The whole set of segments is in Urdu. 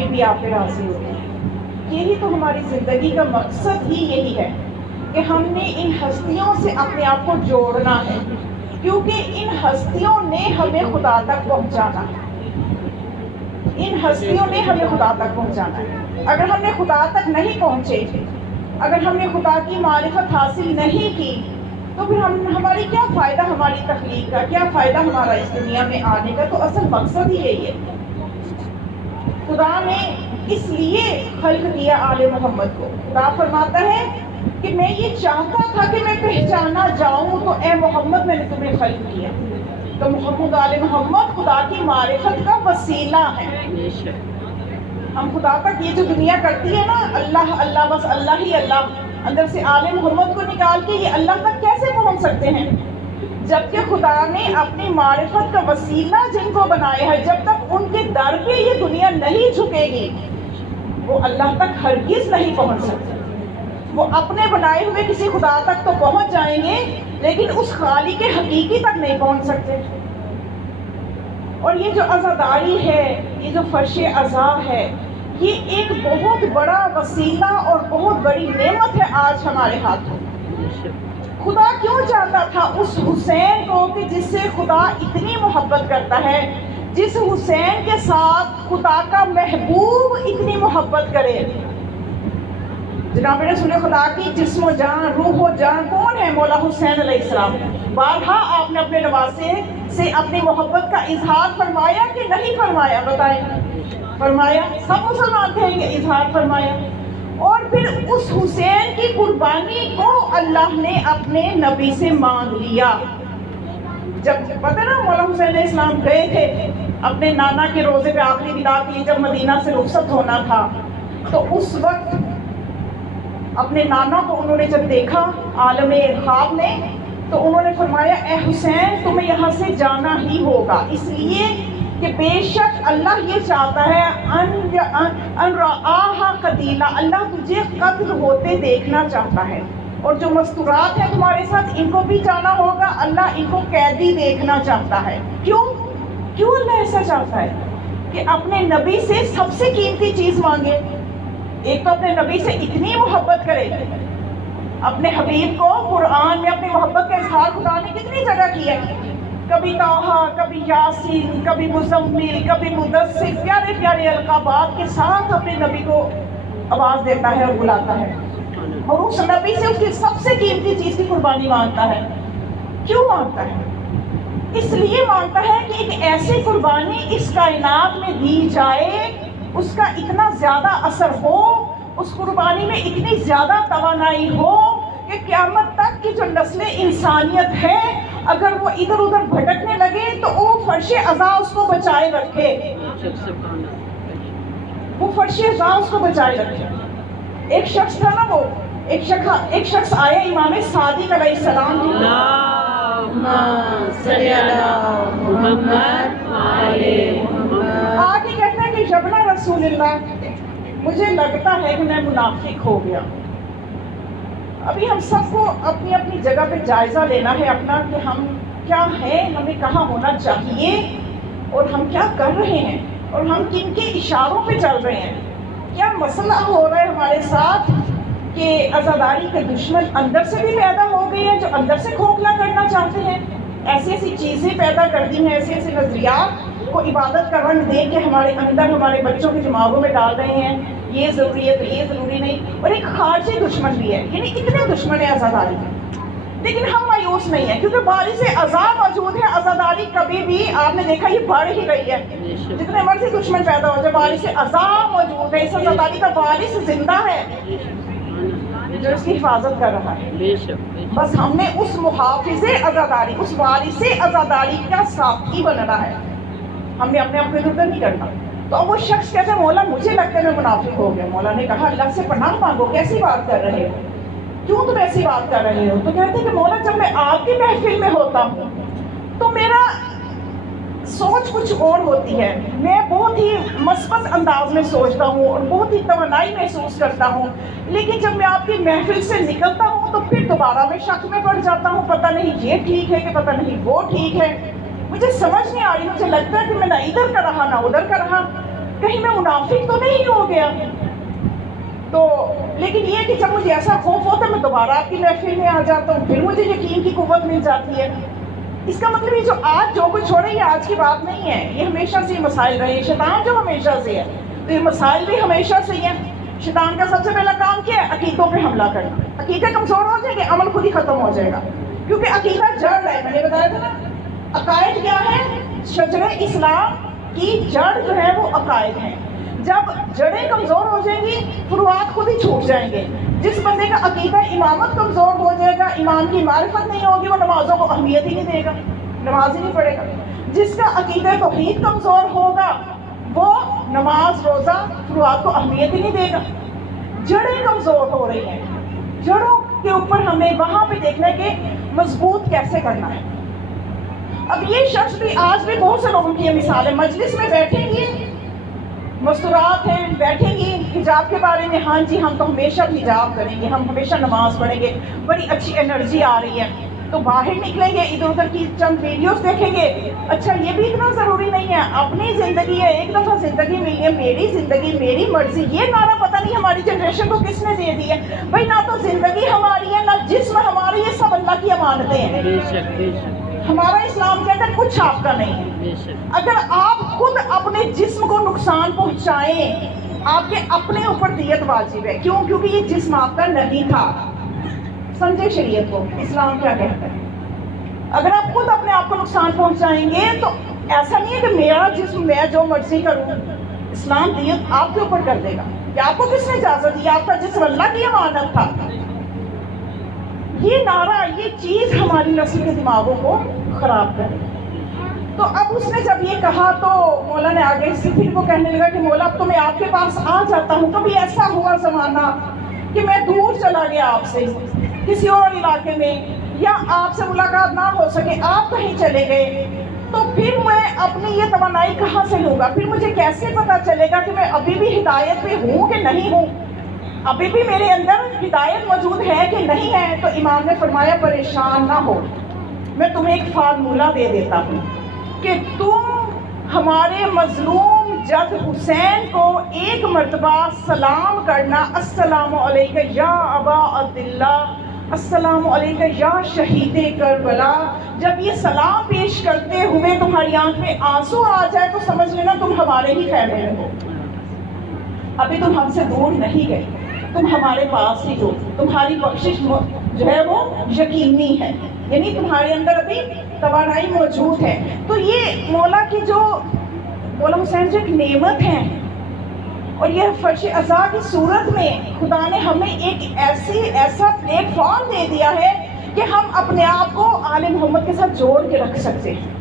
کبھی بھی آپ پہ راضی ہوتے ہیں۔ یہی تو ہماری زندگی کا مقصد ہی یہی ہے کہ ہم نے ان ہستیوں سے اپنے آپ کو جوڑنا ہے، کیونکہ ان ہستیوں نے ہمیں خدا تک پہنچانا ہے۔ ان ہستیوں نے ہمیں خدا تک پہنچانا ہے۔ اگر ہم نے خدا تک نہیں پہنچے، اگر ہم نے خدا کی معرفت حاصل نہیں کی، تو پھر ہماری کیا فائدہ ہماری تخلیق کا، کیا فائدہ ہمارا اس دنیا میں آنے کا؟ تو اصل مقصد ہی یہی ہے۔ خدا نے اس لیے خلق کیا آل محمد کو۔ خدا فرماتا ہے کہ میں یہ چاہتا تھا کہ میں پہچانا جاؤں، تو اے محمد میں نے تمہیں خلق کیا۔ تو محمد آل محمد خدا کی معرفت کا وسیلہ ہے۔ ہم خدا تک یہ جو دنیا کرتی ہے نا، اللہ اللہ، بس اللہ ہی اللہ، اندر سے آل محمد کو نکال کے یہ اللہ تک کیسے پہنچ سکتے ہیں؟ جبکہ خدا نے اپنی معرفت کا وسیلہ جن کو بنایا ہے، جب تک ان کے در پہ یہ دنیا نہیں جھکے گی، وہ اللہ تک ہرگز نہیں پہنچ سکتے۔ وہ اپنے بنائے ہوئے کسی خدا تک تو پہنچ جائیں گے، لیکن اس خالق حقیقی تک نہیں پہنچ سکتے۔ اور یہ جو عزاداری ہے، یہ جو فرش عزا ہے، یہ ایک بہت بڑا وسیلہ اور بہت بڑی نعمت ہے آج ہمارے ہاتھوں۔ خدا کیوں چاہتا تھا اس حسین کو کہ جس سے خدا اتنی محبت کرتا ہے، جس حسین کے ساتھ خدا کا محبوب اتنی محبت کرے؟ جناب رسول خدا کی جسم و جان، روح و جان کون ہے؟ مولا حسین علیہ السلام۔ بارہا آپ نے اپنے نواسے سے اپنی محبت کا اظہار فرمایا کہ نہیں فرمایا؟ بتائیں۔ فرمایا، سب مسلمان کہیں گے اظہار فرمایا۔ اور پھر اس حسین کی قربانی کو اللہ نے اپنے نبی سے مانگ لیا۔ جب پتہ نا مولا حسین علیہ السلام گئے تھے اپنے نانا کے روزے پہ آخری ودا کے لیے، جب مدینہ سے رخصت ہونا تھا، تو اس وقت اپنے نانا کو انہوں نے جب دیکھا عالم خواب میں، تو انہوں نے فرمایا اے حسین تمہیں یہاں سے جانا ہی ہوگا، اس لیے کہ بے شک اللہ یہ چاہتا ہے ان رآہا قتیلا، اللہ تجھے قتل ہوتے دیکھنا چاہتا ہے، اور جو مستورات ہیں تمہارے ساتھ ان کو بھی جانا ہوگا، اللہ ان کو قیدی دیکھنا چاہتا ہے۔ کیوں اللہ ایسا چاہتا ہے کہ اپنے نبی سے سب سے قیمتی چیز مانگے؟ ایک تو اپنے نبی سے اتنی محبت کرے، اپنے حبیب کو قرآن میں اپنی محبت کا اظہار خدا نے کتنی جگہ کیا ہے، کبھی طٰہٰ، کبھی یاسین، کبھی مزمل، کبھی مدثر، پیارے پیارے القابات کے ساتھ اپنے نبی کو آواز دیتا ہے اور بلاتا ہے، اور اس نبی سے اس کی سب سے قیمتی چیز کی قربانی مانگتا ہے۔ کیوں مانگتا ہے؟ اس لیے مانگتا ہے کہ ایک ایسی قربانی اس کائنات میں دی جائے، اس کا اتنا زیادہ اثر ہو، اس قربانی میں اتنی زیادہ توانائی ہو کہ قیامت تک کی جو نسل انسانیت ہے، اگر وہ ادھر ادھر بھٹکنے لگے تو وہ فرش عزا اس کو بچائے رکھے، وہ فرش عزا اس کو بچائے رکھے۔ ایک شخص تھا نا، وہ ایک شخص آیا امام صادق علیہ السلام، آگے کہتا ہے کہ جبنا رسول اللہ، مجھے لگتا ہے کہ میں منافق ہو گیا۔ ابھی ہم سب کو اپنی اپنی جگہ پہ جائزہ لینا ہے اپنا، کہ ہم کیا ہیں، ہمیں کہاں ہونا چاہیے، اور ہم کیا کر رہے ہیں، اور ہم کن کے اشاروں پہ چل رہے ہیں۔ کیا مسئلہ ہو رہا ہے ہمارے ساتھ کہ عزاداری کے دشمن اندر سے بھی پیدا ہو گئے ہیں، جو اندر سے کھوکھلا کرنا چاہتے ہیں، ایسی ایسی چیزیں پیدا کر دی ہیں، ایسے ایسے نظریات کو عبادت کا رنگ دے کے ہمارے اندر، ہمارے بچوں کے دماغوں میں ڈال رہے ہیں، یہ ضروری ہے تو یہ ضروری نہیں۔ اور ایک خارجی دشمن بھی ہے، یعنی اتنے دشمن ہیں عزاداری کے، لیکن ہم مایوس نہیں ہیں، کیونکہ بارش عزا موجود ہے۔ عزاداری کبھی بھی آپ نے دیکھا یہ بڑھ ہی رہی ہے، جتنے مرضی دشمن پیدا ہو جائے، بارش عزا موجود ہے۔ اس عزاداری کا وارث زندہ ہے جو اس کی حفاظت کر رہا ہے۔ بس ہم نے اس محافظ عزاداری، اس وارث عزاداری کا ساتھی بننا ہے، ہم نے اپنے آپ کو ادھر ادھر نہیں کرنا۔ تو اب وہ شخص کہتا ہے مولا مجھے لگتا ہے میں منافق ہو گیا۔ مولا نے کہا اللہ سے پناہ مانگو، کیسی بات کر رہے ہو، کیوں تم ایسی بات کر رہے ہو؟ تو کہتے ہیں کہ مولا جب میں آپ کی محفل میں ہوتا ہوں تو میرا سوچ کچھ اور ہوتی ہے، میں بہت ہی مثبت انداز میں سوچتا ہوں اور بہت ہی توانائی محسوس کرتا ہوں، لیکن جب میں آپ کی محفل سے نکلتا ہوں تو پھر دوبارہ میں شک میں پڑ جاتا ہوں، پتہ نہیں یہ ٹھیک ہے کہ پتہ نہیں وہ ٹھیک ہے، مجھے سمجھ نہیں آ رہی، مجھے لگتا ہے کہ میں نہ ادھر کا رہا نہ ادھر کا رہا۔ کہیں میں منافق تو نہیں ہو گیا. تو لیکن یہ کہ جب مجھے ایسا خوف ہوتا ہے میں دوبارہ آپ کی محفل میں آ جاتا ہوں, پھر مجھے یقین کی قوت مل جاتی ہے. اس کا مطلب یہ جو آج جو کچھ ہو رہا ہے یہ آج کی بات نہیں ہے, یہ ہمیشہ سے یہ مسائل رہے. شیطان جو ہمیشہ سے ہے تو یہ مسائل بھی ہمیشہ سے ہی ہیں. شیطان کا سب سے پہلا کام کیا ہے؟ عقیدوں پہ حملہ کرنا. عقیدے کمزور ہو جائیں گے عمل خود ہی ختم ہو جائے گا, کیونکہ عقیدہ جڑ ہے. میں نے بتایا تھا نا, عقائد کیا ہے؟ شجر اسلام کی جڑ جو ہے وہ عقائد ہیں. جب جڑیں کمزور ہو جائیں گی فروعات خود ہی چھوٹ جائیں گے. جس بندے کا عقیدہ امامت کمزور ہو جائے گا, امام کی معرفت نہیں ہوگی, وہ نمازوں کو اہمیت ہی نہیں دے گا, نماز ہی نہیں پڑھے گا. جس کا عقیدہ توحید کمزور ہوگا وہ نماز روزہ فروعات کو اہمیت ہی نہیں دے گا. جڑیں کمزور ہو رہی ہیں, جڑوں کے اوپر ہمیں وہاں پہ دیکھنا ہے کہ مضبوط کیسے کرنا ہے. اب یہ شخص بھی آج بھی بہت سے لوگوں کی یہ مثال ہے, مجلس میں بیٹھیں گے, مستورات ہیں, بیٹھیں گی حجاب کے بارے میں, ہاں جی ہم تو ہمیشہ حجاب کریں گے, ہم ہمیشہ نماز پڑھیں گے, بڑی اچھی انرجی آ رہی ہے. تو باہر نکلیں گے, ادھر ادھر کی چند ویڈیوز دیکھیں گے, اچھا یہ بھی اتنا ضروری نہیں ہے, اپنی زندگی ہے, ایک دفعہ زندگی ملی ہے, میری زندگی میری مرضی. یہ نعرہ پتہ نہیں ہماری جنریشن کو کس نے دے دی ہے بھائی. نہ تو زندگی ہماری ہے نہ جسم ہماری, یہ سب اللہ کی امانتیں ہیں. ہمارا اسلام کہتا ہے کچھ آپ کا نہیں ہے. اگر آپ خود اپنے جسم کو نقصان پہنچائیں, آپ کے اپنے اوپر دیت واجب ہے. کیوں؟ کیونکہ یہ جسم آپ کا نہیں تھا. سمجھے شریعت کو, اسلام کیا کہتا ہے. اگر آپ خود اپنے آپ کو نقصان پہنچائیں گے تو ایسا نہیں ہے کہ میرا جسم میں جو مرضی کروں, اسلام دیت آپ کے اوپر کر دے گا. کہ آپ کو کس نے اجازت دی؟ آپ کا جسم اللہ کی امانت تھا. یہ نعرہ, یہ چیز ہماری نسل کے دماغوں کو خراب کرے. تو اب اس نے جب یہ کہا تو مولا نے آگے سے پھر وہ کہنے لگا کہ مولا اب تو میں آپ کے پاس آ جاتا ہوں. کبھی ایسا ہوا زمانہ کہ میں دور چلا گیا آپ سے کسی اور علاقے میں, یا آپ سے ملاقات نہ ہو سکے, آپ کہیں چلے گئے, تو پھر میں اپنی یہ توانائی کہاں سے لوں گا؟ پھر مجھے کیسے پتا چلے گا کہ میں ابھی بھی ہدایت پہ ہوں کہ نہیں ہوں, ابھی بھی میرے اندر ہدایت موجود ہے کہ نہیں ہے؟ تو امام نے فرمایا پریشان نہ ہو, میں تمہیں ایک فارمولہ دے دیتا ہوں کہ تم ہمارے مظلوم جد حسین کو ایک مرتبہ سلام کرنا, السلام علیکہ یا ابا عبداللہ, السلام علیکہ یا شہید کربلا. جب یہ سلام پیش کرتے ہوئے تمہاری آنکھ میں آنسو آ جائے تو سمجھ لینا تم ہمارے ہی خیمے میں ہو. ابھی تم ہم سے دور نہیں گئے, تم ہمارے پاس ہی ہو. تمہاری بخشش جو ہے وہ یقینی ہے, یعنی تمہارے اندر ابھی توانائی موجود ہے. تو یہ مولا کی جو مولا حسین جو ایک نعمت ہے, اور یہ فرش عزا کی صورت میں خدا نے ہمیں ایک ایسا پلیٹ فارم دے دیا ہے کہ ہم اپنے آپ کو آل محمد کے ساتھ جوڑ کے رکھ سکتے ہیں.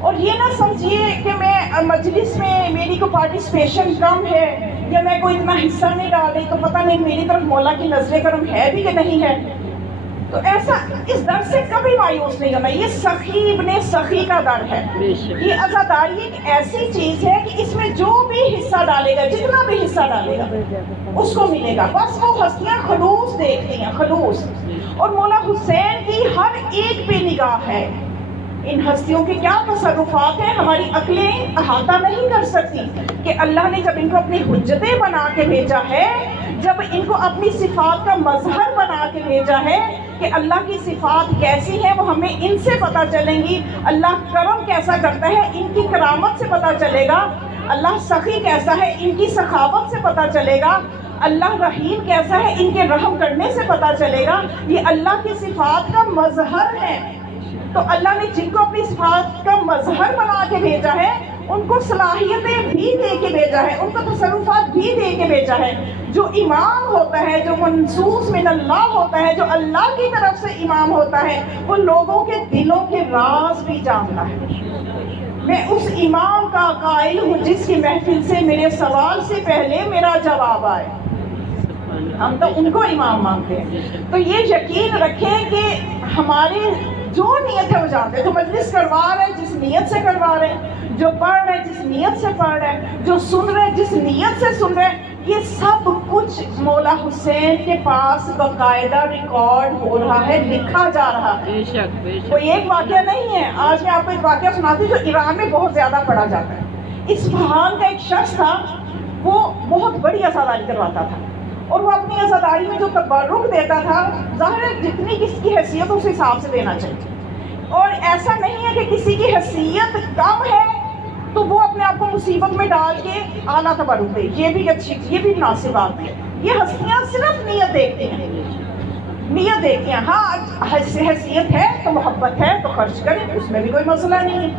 اور یہ نہ سمجھیے کہ میں مجلس میں میری کو پارٹیسپیشن کم ہے یا میں کوئی اتنا حصہ نہیں ڈال رہی تو پتہ نہیں میری طرف مولا کی نظر کرم ہے بھی کہ نہیں ہے. تو ایسا اس در سے کبھی مایوس نہیں ہونا. یہ سخی ابن سخی کا در ہے. یہ عزاداری ایک ایسی چیز ہے کہ اس میں جو بھی حصہ ڈالے گا, جتنا بھی حصہ ڈالے گا اس کو ملے گا. بس وہ ہستیاں خلوص دیکھتی ہیں, خلوص. اور مولا حسین کی ہر ایک پہ نگاہ ہے. ان ہستیوں کے کیا تصرفات ہیں ہماری عقلیں احاطہ نہیں کر سکتی. کہ اللہ نے جب ان کو اپنی حجتیں بنا کے بھیجا ہے, جب ان کو اپنی صفات کا مظہر بنا کے بھیجا ہے کہ اللہ کی صفات کیسی ہیں وہ ہمیں ان سے پتہ چلیں گی. اللہ کرم کیسا کرتا ہے ان کی کرامت سے پتہ چلے گا. اللہ سخی کیسا ہے ان کی سخاوت سے پتہ چلے گا. اللہ رحیم کیسا ہے ان کے رحم کرنے سے پتہ چلے گا. یہ اللہ کی صفات کا مظہر ہے. تو اللہ نے جن کو اپنی صفات کا مظہر بنا کے بھیجا ہے ان کو صلاحیتیں بھی دے کے بھیجا ہے, ان کو تصرفات بھی دے کے بھیجا ہے. جو امام ہوتا ہے, جو منصوص من اللہ ہوتا ہے, جو اللہ کی طرف سے امام ہوتا ہے, وہ لوگوں کے دلوں کے راز بھی جانتا ہے. میں اس امام کا قائل ہوں جس کی محفل سے میرے سوال سے پہلے میرا جواب آئے. ہم تو ان کو امام مانتے ہیں. تو یہ یقین رکھیں کہ ہمارے جو نیت ہے وہ جانتے ہیں. جو مجلس کروا رہے ہیں جس نیت سے کروا رہے ہیں, جو پڑھ رہے ہیں جس نیت سے پڑھ رہے ہیں, جو سن رہے ہیں جس نیت سے سن رہے ہیں, یہ سب کچھ مولا حسین کے پاس باقاعدہ ریکارڈ ہو رہا ہے, لکھا جا رہا ہے. کوئی ایک واقعہ نہیں ہے. آج میں آپ کو ایک واقعہ سناتی ہوں جو ایران میں بہت زیادہ پڑھا جاتا ہے. اصفہان کا ایک شخص تھا, وہ بہت بڑی عزاداری کرواتا تھا، اور وہ اپنی عزاداری میں جو تبرک دیتا تھا ظاہر ہے جتنی کس کی حیثیت اس حساب سے دینا چاہیے، اور ایسا نہیں ہے کہ کسی کی حیثیت کم ہے تو وہ اپنے آپ کو مصیبت میں ڈال کے اعلیٰ تبرک دے، یہ بھی مناسب بات ہے۔ یہ ہستیاں صرف نیت دیکھتی ہیں، نیت دیکھتی ہیں، ہاں حیثیت ہے تو محبت ہے تو خرچ کریں، اس میں بھی کوئی مسئلہ نہیں ہے۔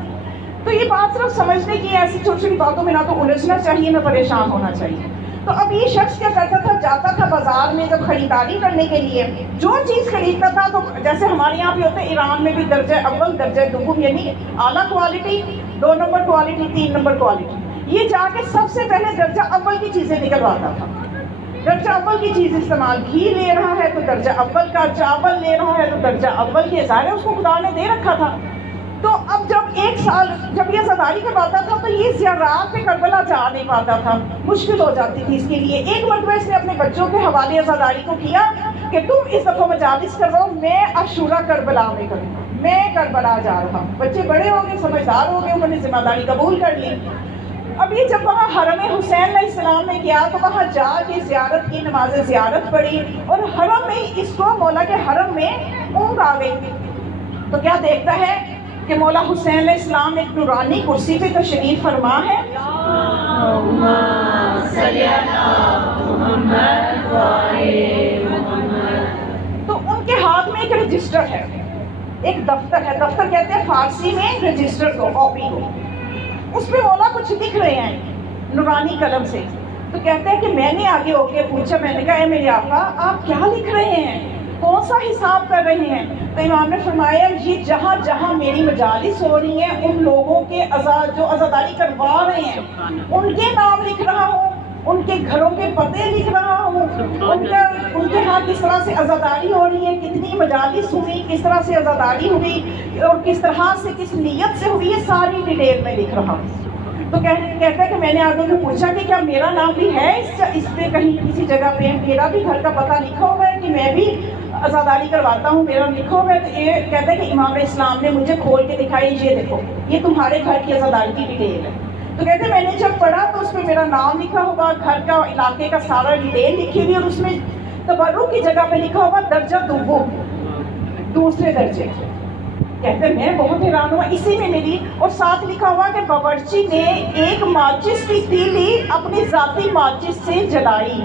تو یہ بات صرف سمجھنے کی، ایسی چھوٹی چھوٹی باتوں میں نہ تو الجھنا چاہیے نہ پریشان ہونا چاہیے۔ تو اب یہ شخص کیا کرتا تھا، جاتا تھا بازار میں جب خریداری کرنے کے لیے، جو چیز خریدتا تھا تو جیسے ہمارے یہاں بھی ہوتے ہیں، ایران میں بھی درجہ اول درجہ دوم یعنی اعلیٰ quality, 2 number quality, 3 number quality, یہ جا کے سب سے پہلے درجہ اول کی چیزیں نکلواتا تھا۔ درجہ اول کی چیز استعمال، گھی لے رہا ہے تو درجہ اول کا، چاول لے رہا ہے تو درجہ اول کے، ظاہر ہے اس کو خدا نے دے رکھا تھا۔ تو اب جب 1 سال جب یہ عزاداری کرواتا تھا تو یہ زیارات پہ کربلا جا نہیں پاتا تھا، مشکل ہو جاتی تھی اس کے لیے۔ ایک مرتبہ اس نے اپنے بچوں کے حوالے عزاداری کو کیا کہ تم اس دفعہ مجالس کرو، میں عاشورہ کربلا میں کروں گا، میں کربلا جا رہا ہوں۔ بچے بڑے ہو گئے، سمجھدار ہو گئے، انہوں نے ذمہ داری قبول کر لی۔ اب یہ جب وہاں حرم حسین علیہ السلام میں گیا تو وہاں جا کے زیارت کی، نماز زیارت پڑھی، اور حرم میں اس کو مولا کے حرم میں اونگ آ گئی۔ تو کیا دیکھتا ہے کہ مولا حسین علیہ السلام ایک نورانی کرسی پہ تشریف فرما ہے، تو ان کے ہاتھ میں ایک رجسٹر ہے، ایک دفتر ہے، دفتر کہتے ہیں فارسی میں رجسٹر کو، کاپی کو، اس پہ مولا کچھ لکھ رہے ہیں نورانی قلم سے۔ تو کہتے ہیں کہ میں نے آگے ہو کے پوچھا، میں نے کہا اے میرے آقا آپ کیا لکھ رہے ہیں، کون سا حساب کر رہے ہیں؟ تو امام نے فرمایا یہ جہاں جہاں میری مجالس ہو رہی ہیں ان لوگوں کے جو عزاداری کروا رہے ہیں ان کے نام لکھ رہا ہوں، ان کے گھروں کے پتے لکھ رہا ہوں، ان کے ہاں کس طرح سے عزاداری ہو رہی ہے، کتنی مجالس ہوئی، کس طرح سے عزاداری ہوئی اور کس طرح سے کس نیت سے ہوئی، یہ ساری ڈیٹیل میں لکھ رہا ہوں۔ تو کہتا ہے کہ میں نے آگے میں پوچھا کہ کیا میرا نام بھی ہے اس پہ کہیں کسی جگہ پہ، میرا بھی گھر کا پتہ لکھا ہوا ہے کہ میں بھی عزاداری کرواتا ہوں، میرا لکھا ہوا ہے؟ تو یہ کہتا ہے کہ امام علیہ السلام نے مجھے کھول کے دکھائی، یہ دیکھو یہ تمہارے گھر کی عزاداری کی ڈیٹیل ہے۔ تو کہتے ہیں میں نے جب پڑھا تو اس پہ میرا نام لکھا ہوگا، گھر کا، علاقے کا سارا ڈیٹیل لکھی ہوئی، اور اس میں تبرک کی جگہ پہ لکھا ہوگا درجہ دوم، دوسرے درجے۔ کہتے ہیں میں بہت حیران ہوا، اسی میں ملی، اور ساتھ لکھا ہوا کہ باورچی نے ایک ماچس کی تیلی اپنی ذاتی ماچس سے جلائی،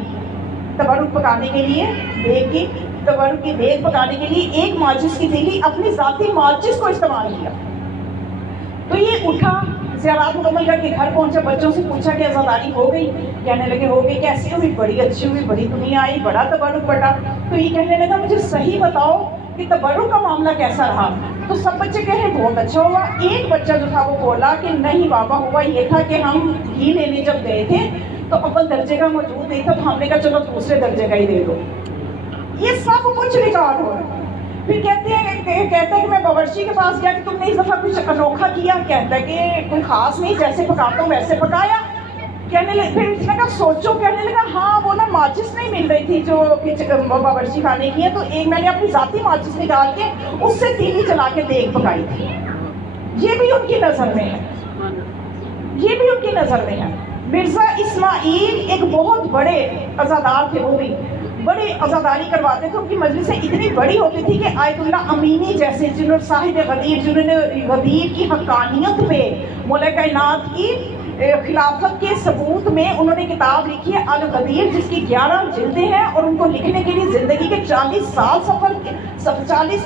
تبرک پکانے کے لیے، دیگ کی تبرک کی دیگ پکانے کے لیے ایک ماچس کی تیلی اپنی ذاتی ماچس کو استعمال کیا۔ تو یہ اٹھا، زیارات مکمل کر کے گھر پہنچا، بچوں سے پوچھا کہ عزاداری ہو گئی؟ کہنے لگے ہو گئی۔ کیسی ہوئی؟ بڑی اچھی ہوئی، بڑی دنیا آئی، بڑا تبرک بٹا۔ تو یہ کہنے لگا مجھے صحیح بتاؤ کہ تبرک کا معاملہ کیسا رہا؟ تو سب بچے کہے بہت اچھا ہوا۔ ایک بچہ جو تھا وہ بولا کہ نہیں بابا، ہوا یہ تھا کہ ہم گھی لینے جب گئے تھے تو اول درجے کا موجود نہیں تھا، تو ہم نے کہا چلو دوسرے درجے کا ہی دے دو۔ یہ سب کچھ ریکارڈ ہو رہا ہے۔ پھر کہتا ہے کہ میں باورچی کے پاس گیا کہ تم نے اس دفعہ کچھ انوکھا کیا؟ کہتا ہے کہ کوئی خاص نہیں، جیسے پکاتا ہوں ویسے پکایا۔ پھر اس نے کہا سوچو، کہنے لگا ہاں وہ نا ماچس نہیں مل رہی تھی جو باورچی خانے کی ہے، تو ایک میں نے اپنی ذاتی ماچس نکال کے اس سے تیلی جلا کے دیگ پکائی تھی۔ یہ بھی ان کی نظر میں ہے، یہ بھی ان کی نظر میں ہے۔ مرزا اسماعیل ایک بہت بڑے عزادار تھے، وہ بھی بڑی عزاداری کرواتے تھے، ان کی مجلسیں اتنی بڑی ہوتی تھی کہ آیت اللہ امینی جیسے، جنہوں صاحب غدیر، جنہوں نے غدیر کی حقانیت پہ، مولا کائنات کی خلافت کے ثبوت میں انہوں نے کتاب لکھی ہے الغدیر، جس کی 11 جلدیں ہیں، اور ان کو لکھنے کے لیے زندگی کے 40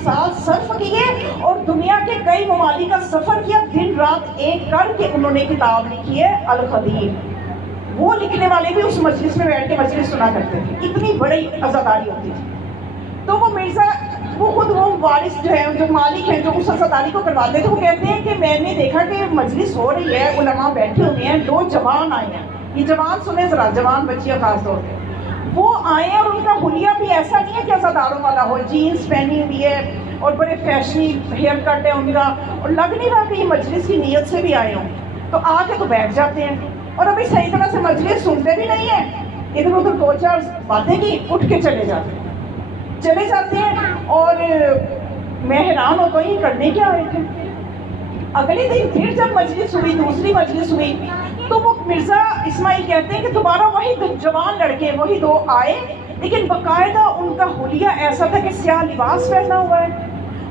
سال صرف کیے، اور دنیا کے کئی ممالک کا سفر کیا، دن رات ایک کر کے انہوں نے کتاب لکھی ہے الغدیر۔ وہ لکھنے والے بھی اس مجلس میں بیٹھ کے مجلس سنا کرتے تھے، اتنی بڑی عزاداری ہوتی تھی۔ تو وہ مرزا، وہ خود وہ وارث جو ہے، جو مالک ہیں، جو اس عزاداری کو کرواتے تھے، وہ کہتے ہیں کہ میں نے دیکھا کہ مجلس ہو رہی ہے، علماء بیٹھے ہوئے ہیں، 2 جوان آئے ہیں۔ یہ جوان سنیں ذرا، جوان بچیاں خاص طور پہ، وہ آئے ہیں اور ان کا حلیہ بھی ایسا نہیں ہے کہ عزاداروں والا ہو، جینس پہنی ہوئی ہے اور بڑے فیشنی ہیئر کٹ ہے ان کا، اور لگ نہیں رہا کہ یہ مجلس کی نیت سے بھی آئے ہوں۔ تو آ کے تو بیٹھ جاتے ہیں، اور ابھی صحیح طرح سے مجلس سنتے بھی نہیں ہیں، ادھر ادھر 2-4 باتیں کی، اٹھ کے چلے جاتے ہیں۔ اور میں حیران ہوتا ہوں یہ کرنے کیا آئے تھے۔ اگلے دن پھر جب مجلس ہوئی، دوسری مجلس ہوئی، تو وہ مرزا اسماعیل کہتے ہیں کہ دوبارہ وہی جوان لڑکے وہی دو آئے، لیکن باقاعدہ ان کا حلیہ ایسا تھا کہ سیاہ لباس پہنا ہوا ہے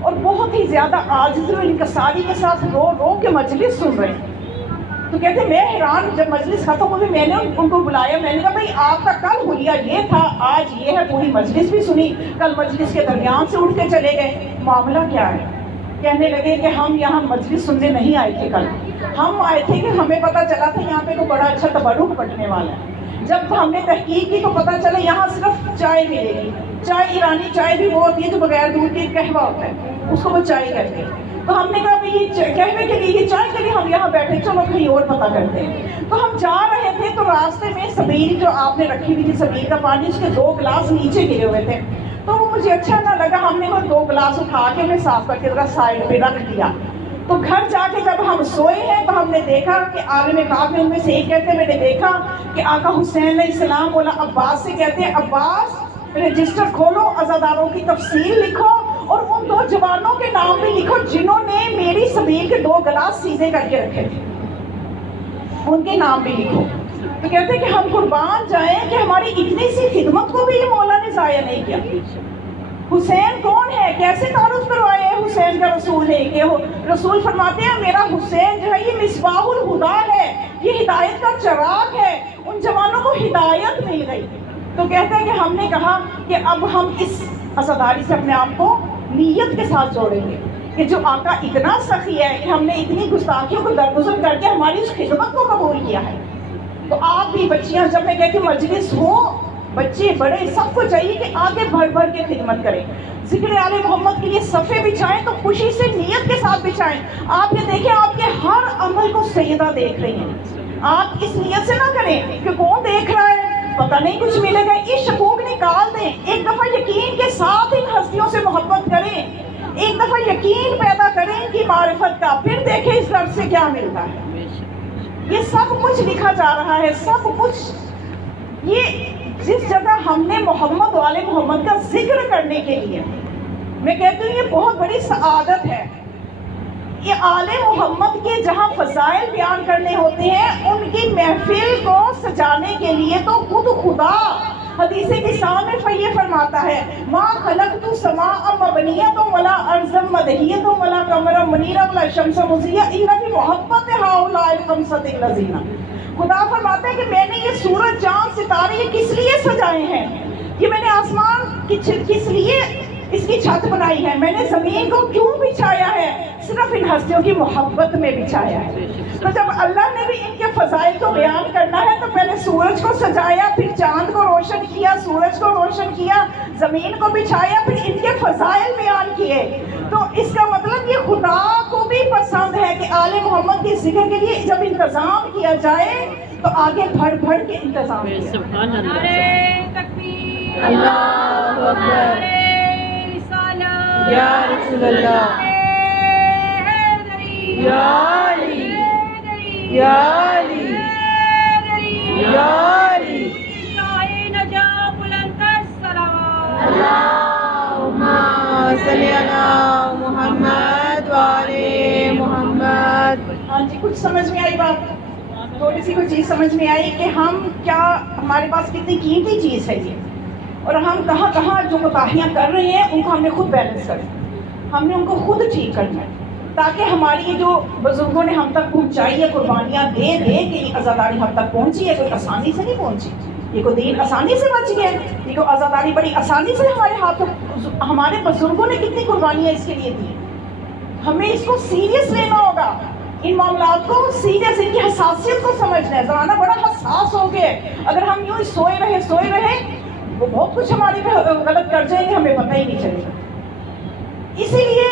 اور بہت ہی زیادہ عاجزی و انکساری کے ساتھ رو رو کے مجلس سن رہے ہیں۔ تو کہتے ہیں میں حیران، جب مجلس ختم ہوئی میں نے ان کو بلایا، میں نے کہا بھائی آپ کا کل حلیہ یہ تھا، آج یہ ہے، پوری مجلس بھی سنی، کل مجلس کے درمیان سے اٹھ کے چلے گئے، معاملہ کیا ہے؟ کہنے لگے کہ ہم یہاں مجلس سننے نہیں آئے تھے، کل ہم آئے تھے کہ ہمیں پتہ چلا تھا یہاں پہ کوئی بڑا اچھا تبرک بٹنے والا ہے۔ جب ہم نے تحقیق کی تو پتہ چلا یہاں صرف چائے ملے گی، چائے ایرانی چائے بھی وہ ہوتی ہے جو بغیر دودھ کے قہوہ ہوتا ہے، اس کو وہ چائے کہتے ہیں۔ تو ہم نے کہا بھائی یہ قہوے کے لیے، یہ چائے کے لیے ہم یہاں بیٹھے، چلو کہیں اور پتہ کرتے ہیں۔ تو ہم جا رہے تھے تو راستے میں سبیل جو آپ نے رکھی ہوئی تھی، سبیل کا پانی، اس کے 2 گلاس نیچے گرے ہوئے تھے، تو وہ مجھے اچھا نہ لگا، ہم نے وہ 2 گلاس اٹھا کے انہیں صاف کر کے ذرا سائڈ پہ رکھ دیا۔ تو گھر جا کے جب ہم سوئے ہیں تو ہم نے دیکھا کہ عالم کعب میں ان میں سے ایک کہتے ہیں میں نے دیکھا کہ آقا حسین علیہ السلام مولا عباس سے کہتے ہیں عباس رجسٹر کھولو، عزاداروں کی تفصیل لکھو اور ان 2 جوانوں کے نام بھی لکھو جنہوں نے میری سبیل کے 2 گلاس سیدھے کر کے رکھے تھے، ان کے نام بھی لکھو۔ تو کہتے ہیں کہ ہم قربان جائیں کہ ہماری اتنی سی خدمت کو بھی یہ مولا نے ضائع نہیں کیا۔ حسین کون ہے، کیسے تعارف کروائے حسین کا رسول ہے کہ رسول فرماتے ہیں میرا حسین جو ہے یہ مصباح الہدا ہے، یہ ہدایت کا چراغ ہے۔ ان جوانوں کو ہدایت مل گئی۔ تو کہتے ہیں کہ ہم نے کہا کہ اب ہم اس عزاداری سے اپنے آپ کو نیت کے ساتھ جوڑیں گے کہ جو آقا اتنا سخی ہے کہ ہم نے اتنی گستاخیوں کو درگزر کر کے ہماری اس خدمت کو قبول کیا ہے۔ تو آپ بھی بچیاں، جب میں کہتی ہوں مجلس ہو، بچے بڑے سب کو چاہیے کہ آگے بڑھ بڑھ کے خدمت کریں، ذکر آل محمد کے لیے صفے بچھائیں تو خوشی سے نیت کے ساتھ بچھائیں۔ آپ یہ دیکھیں آپ کے ہر عمل کو سیدہ دیکھ رہی ہیں، آپ اس نیت سے نہ کریں کہ کون دیکھ رہا ہے پتہ نہیں کچھ ملے گا، یہ شکوک نکال دیں، ایک دفعہ یقین کے ساتھ ان ہستیوں سے محبت کریں، ایک دفعہ یقین پیدا کریں ان کی معرفت کا، پھر دیکھیں اس درد سے کیا ملتا ہے۔ یہ سب کچھ لکھا جا رہا ہے، سب کچھ، یہ جس جگہ ہم نے محمد والے محمد کا ذکر کرنے کے لیے، میں کہتی ہوں یہ بہت بڑی سعادت ہے۔ یہ آل محمد کے جہاں فضائل بیان کرنے ہوتے ہیں، ان کی محفل کو سجانے کے لیے تو خود خدا حدیث قصہ میں یہ فرماتا ہے ما خلقت السماء مبنیۃ ولا ارضا مدحیۃ ولا قمرا منیرا ولا شمس مضیٰ الا بمحبت ہؤلاء الخمسۃ الذین، خدا فرماتا ہے کہ میں نے یہ سورج چاند ستارے یہ کس لیے سجائے ہیں، یہ میں نے آسمان کس لیے اس کی چھت بنائی ہے، میں نے زمین کو کیوں بچھایا ہے، صرف ان ہستیوں کی محبت میں بچھایا ہے۔ تو جب اللہ نے بھی ان کے فضائل کو بیان کرنا ہے تو پہلے سورج کو سجایا، پھر چاند کو روشن کیا، سورج کو روشن کیا، زمین کو بچھایا، پھر ان کے فضائل بیان کیے۔ تو اس کا مطلب یہ خدا کو بھی پسند ہے کہ آل محمد کے ذکر کے لیے جب انتظام کیا جائے تو آگے بڑھ بڑھ کے انتظام کیا۔ سبحان اللہ، نعرہ تکبیر، اللہ اکبر، نعرہ رسالت، یا رسول اللہ، حیدری، یا علی، حیدری، یا علی، حیدری، یا علی، شاہ نجاح بلند الصلوات، اللہم صلی علی محمد وعلی محمد۔ ہاں جی، کچھ سمجھ میں آئی بات؟ تھوڑی سی کوئی چیز سمجھ میں آئی کہ ہم کیا، ہمارے پاس کتنی قیمتی چیز ہے یہ، اور ہم کہاں کہاں جو کوتاہیاں کر رہے ہیں ان کو ہم نے خود بیلنس کرنا، ہم نے ان کو خود ٹھیک کرنا ہے، تاکہ ہماری یہ جو بزرگوں نے ہم تک پہنچائی ہے، قربانیاں دے دے کہ یہ عزاداری ہم تک پہنچی ہے، کوئی آسانی سے نہیں پہنچی، یہ کوئی دین آسانی سے بچ گیا، یہ کوئی عزاداری بڑی آسانی سے ہمارے ہاتھوں، ہمارے بزرگوں نے کتنی قربانیاں اس کے لیے دی، ہمیں اس کو سیریس لینا ہوگا، ان معاملات کو سیریس، ان کی حساسیت کو سمجھنا ہے۔ زمانہ بڑا حساس ہو گیا ہے، اگر ہم یوں سوئے رہے وہ بہت کچھ ہمارے پہ غلط کر جائیں گے، ہمیں پتہ ہی نہیں چلے گا۔ اسی لیے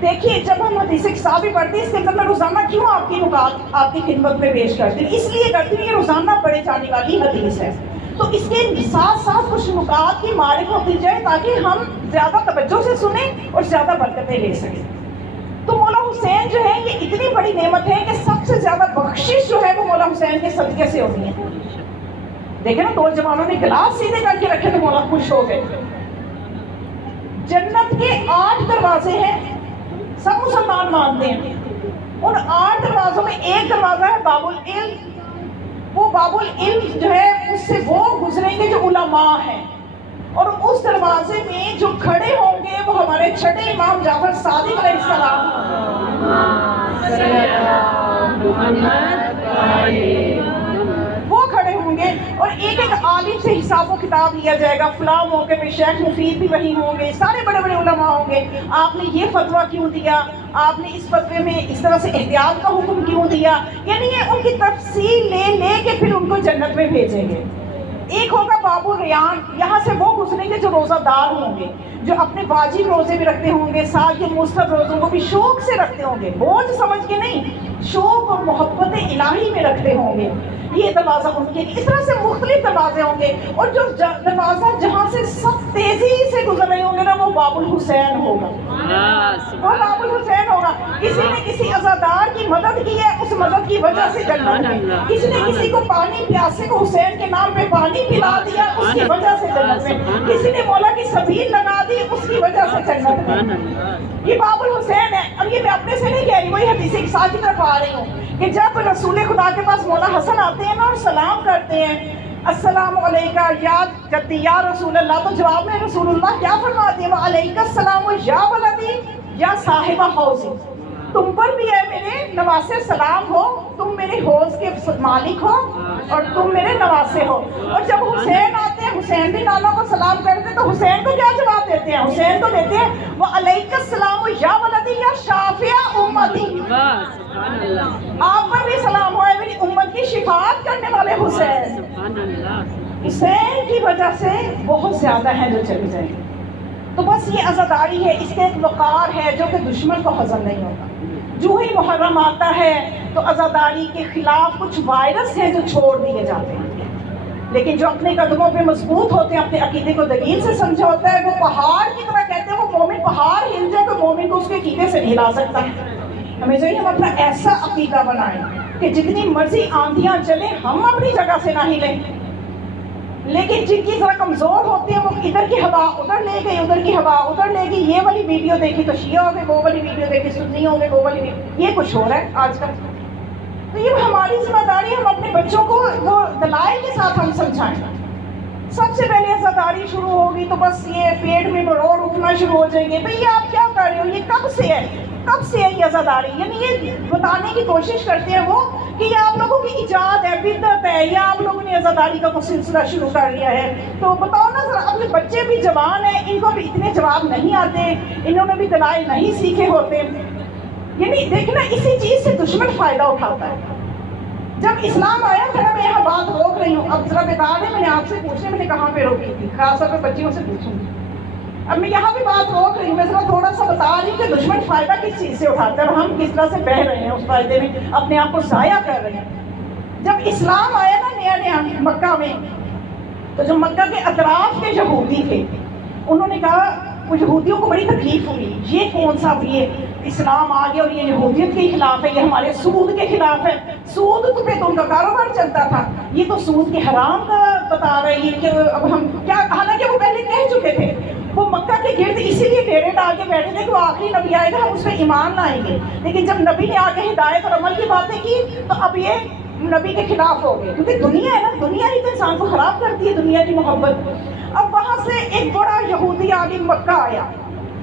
دیکھیے جب ہم حدیث کتاب بھی پڑھتے ہیں، اس کے اندر میں روزانہ کیوں آپ کی نکات آپ کی خدمت میں پیش کرتی ہوں، اس لیے کرتی ہوں یہ روزانہ پڑھے جانے والی حدیث ہے، تو اس کے ساتھ ساتھ کچھ نکات کی معرفت ہوتی جائے تاکہ ہم زیادہ توجہ سے سنیں اور زیادہ برکتیں لے سکیں۔ تو مولا حسین جو ہے یہ اتنی بڑی نعمت ہے کہ سب سے زیادہ بخشش جو ہے وہ مولا حسین کے صدقے سے ہوتی ہے۔ دیکھیں نا، 2 جوانوں نے گلاس سیدھے کر کے رکھے تو مولا خوش ہو گئے۔ جنت کے 8 دروازے ہیں، سب مسلمان مانتے ہیں، ان 8 دروازوں میں ایک دروازہ ہے باب العلم، باب العلم جو ہے اس سے وہ گزریں گے جو علماء ہیں، اور اس دروازے میں جو کھڑے ہوں گے وہ ہمارے چھٹے امام جعفر صادق علیہ السلام وہ کھڑے ہوں گے، اور ایک ایک عالم سے حساب و کتاب لیا جائے گا. فلاں موقع پہ شیخ مفید بھی وہی ہوں گے، سارے بڑے بڑے علماء ہوں گے. آپ نے یہ فتویٰ کیوں دیا، آپ نے اس فتوے میں اس طرح سے احتیاط کا حکم کیوں دیا، یعنی یہ ان کی تفصیل لے کے پھر ان کو جنت میں بھیجیں گے. ایک ہوگا باب الریان، یہاں سے وہ گزریں گے جو روزہ دار ہوں گے، جو اپنے واجب روزے بھی رکھتے ہوں گے، سال کے مستحب روزوں کو بھی شوق سے رکھتے ہوں گے، بوجھ سمجھ کے نہیں، شوق اور محبت الہی میں رکھتے ہوں گے. یہ دروازہ ان کے لیے، اس طرح سے مختلف دروازے ہوں گے. اور جو دروازہ جہاں سے سب تیزی سے گزر رہے ہوں گے نا، وہ باب الحسین ہوگا، وہ باب الحسین ہوگا. کسی نے کسی عزادار کی مدد کی ہے، اس مدد کی وجہ سے جنت میں. کسی نے کسی کو پانی پیاسے کو حسین کے نام پہ پانی پلا دیا، اس کی وجہ سے جنت میں. کسی نے مولا کی سبیل لگا دی، اس کی وجہ سے جنت میں. یہ باب الحسین ہے. اب یہ میں اپنے سے نہیں کہہ رہی، وہی حدیث کے ساتھ کی طرف آ رہی ہوں کہ جب رسول خدا کے پاس مولا حسن آتے ہیں نا اور سلام کرتے ہیں، السلام علیکہ یا جدی یا رسول اللہ، تو جواب میں رسول اللہ کیا فرماتے ہیں؟ وعلیکہ السلام یا ولدی یا صاحب حوضی، تم پر بھی ہے میرے نواسے سلام ہو، تم میرے حوض کے مالک ہو اور تم میرے نواسے ہو. اور جب حسین آتے ہیں، حسین بھی نانا کو سلام کرتے ہیں، تو حسین کو کیا جواب دیتے ہیں؟ حسین کو دیتے ہیں وعلیکہ السلام یا ولدی یا شافع امتی، آپ پر بھی سلام ہو میری امت کی شفاعت کرنے والے حسین. حسین کی وجہ سے بہت زیادہ ہیں جو چلے جائیں گے. تو بس یہ عزاداری ہے، اس کے ایک وقار ہے جو کہ دشمن کو ہضم نہیں ہوتا. جو ہی محرم آتا ہے تو عزاداری کے خلاف کچھ وائرس ہیں جو چھوڑ دیے جاتے ہیں، لیکن جو اپنے قدموں پہ مضبوط ہوتے ہیں، اپنے عقیدے کو دلیل سے سمجھا ہوتا ہے، وہ پہاڑ کی طرح کہتے ہیں، وہ مومن پہاڑ ہل جائے تو مومن کو اس کے عقیدے سے نہیں ہلا سکتا. ہمیں چاہیے ہم اپنا ایسا عقیدہ بنائیں کہ جتنی مرضی آندھیاں چلیں ہم اپنی جگہ سے نہ ہلیں. لیکن جن کی ذرا کمزور ہوتے ہیں وہ ادھر کی ہوا ادھر لے گئی، ادھر کی ہوا ادھر لے گئی، یہ والی ویڈیو دیکھی تو شیعہ ہو گئے، وہ والی ویڈیو دیکھی سنی ہو گئے، وہ والی ویڈیو، یہ کچھ ہو رہا ہے آج کل. تو یہ ہماری ذمہ داری ہے، ہم اپنے بچوں کو وہ دلائل کے ساتھ ہم سمجھائیں. سب سے پہلے عزاداری شروع ہوگی تو بس یہ پیٹ میں مروڑ اٹھنا شروع ہو جائیں گے، بھئی یہ آپ کیا کر رہے ہو، یہ کب سے ہے، کب سے ہے یہ عزاداری. یعنی یہ بتانے کی کوشش کرتے ہیں وہ کہ یہ آپ لوگوں کی ایجاد ہے، بدعت ہے، یا آپ لوگوں نے عزاداری کا کوئی سلسلہ شروع کر لیا ہے. تو بتاؤ نا ذرا، اپنے بچے بھی جوان ہیں، ان کو بھی اتنے جواب نہیں آتے، انہوں نے بھی دلائل نہیں سیکھے ہوتے. یعنی دیکھنا اسی چیز سے دشمن فائدہ اٹھاتا ہے. جب اسلام آیا تھا نا، میں یہاں بات روک رہی ہوں، اب ذرا بتا دیں میں نے آپ سے پوچھنے میں نے کہاں پہ روکی تھی، خاص طور پہ بچیوں سے پوچھوں گی. اب میں یہاں بھی بات روک رہی ہوں، میں ذرا تھوڑا سا بتا رہی ہوں کہ دشمن فائدہ کس چیز سے اٹھاتا ہے اور ہم کس طرح سے بہ رہے ہیں اس فائدے میں، اپنے آپ کو ضائع کر رہے ہیں. جب اسلام آیا نا نیا نیا مکہ میں، تو جو مکہ کے اطراف کے یہودی تھے انہوں نے کہا، وہ یہودیوں کو بڑی تکلیف ہوئی، یہ کون سا یہ اسلام آ گیا اور یہ یہودیت کے خلاف ہے، یہ ہمارے سود کے خلاف ہے. سود پہ تو ان کا کاروبار چلتا تھا، یہ تو سود کے حرام کا بتا رہے ہیں کہ اب ہم کیا، حالانکہ وہ پہلے کہہ چکے تھے. وہ مکہ کے گرد اسی لیے ڈیرے ڈال کے بیٹھے تھے کہ وہ آخری نبی آئے گا، ہم اس پہ ایمان لائیں گے. لیکن جب نبی نے آ کے ہدایت اور عمل کی باتیں کی تو اب یہ نبی کے خلاف ہو گئے، کیونکہ دنیا ہے نا، دنیا ہی تو انسان کو خراب کرتی ہے، دنیا کی محبت. اب وہاں سے ایک بڑا یہودی عالم مکہ آیا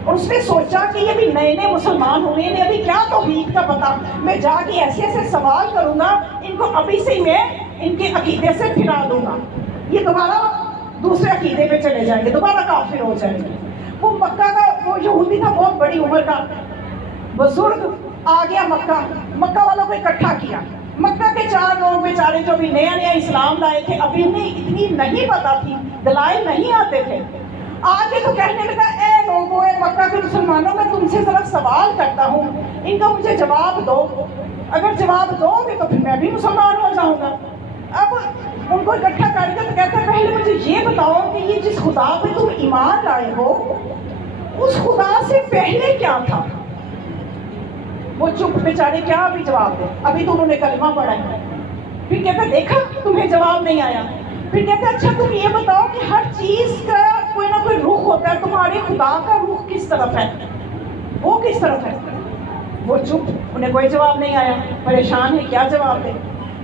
اور اس نے سوچا کہ یہ بھی نئے نئے مسلمان ہوئے ہیں، ابھی کیا توحید کا پتہ، میں جا کے ایسے ایسے سوال کروں گا، ان کو ابھی سے ہی میں ان کے عقیدے سے پھرا دوں گا، یہ دوبارہ دوسرے عقیدے پہ چلے جائیں گے، دوبارہ کافر ہو جائیں گے. وہ مکہ کا وہ یہودی تھا، بہت بڑی عمر کا بزرگ، آ گیا مکہ والوں کو اکٹھا کیا. مکہ کے 4 لوگ بیچارے جو بھی نیا نیا اسلام لائے تھے، ابھی انہیں اتنی نہیں پتا تھی، دلائل نہیں آتے تھے. آگے تو کہنے لگا، اے لوگوں، اے مکہ کے مسلمانوں، میں تم سے ذرا سوال کرتا ہوں، ان کا مجھے جواب دو، اگر جواب دو گے تو پھر میں بھی مسلمان ہو جاؤں گا. اب ان کو اکٹھا کر کے تو کہتا ہے، پہلے مجھے یہ بتاؤ کہ یہ جس خدا پہ تم ایمان لائے ہو اس خدا سے پہلے کیا تھا. وہ چپ بیچارے کیا بھی جواب دے، ابھی تو انہوں نے کلمہ پڑھا ہے. پھر کہتا دیکھا تمہیں جواب نہیں آیا. پھر کہتا اچھا تم یہ بتاؤ کہ ہر چیز کا کوئی نہ کوئی رخ ہوتا ہے، تمہارے خدا کا رخ کس طرف ہے، وہ کس طرف ہے. وہ چپ، انہیں کوئی جواب نہیں آیا، پریشان ہے کیا جواب دے.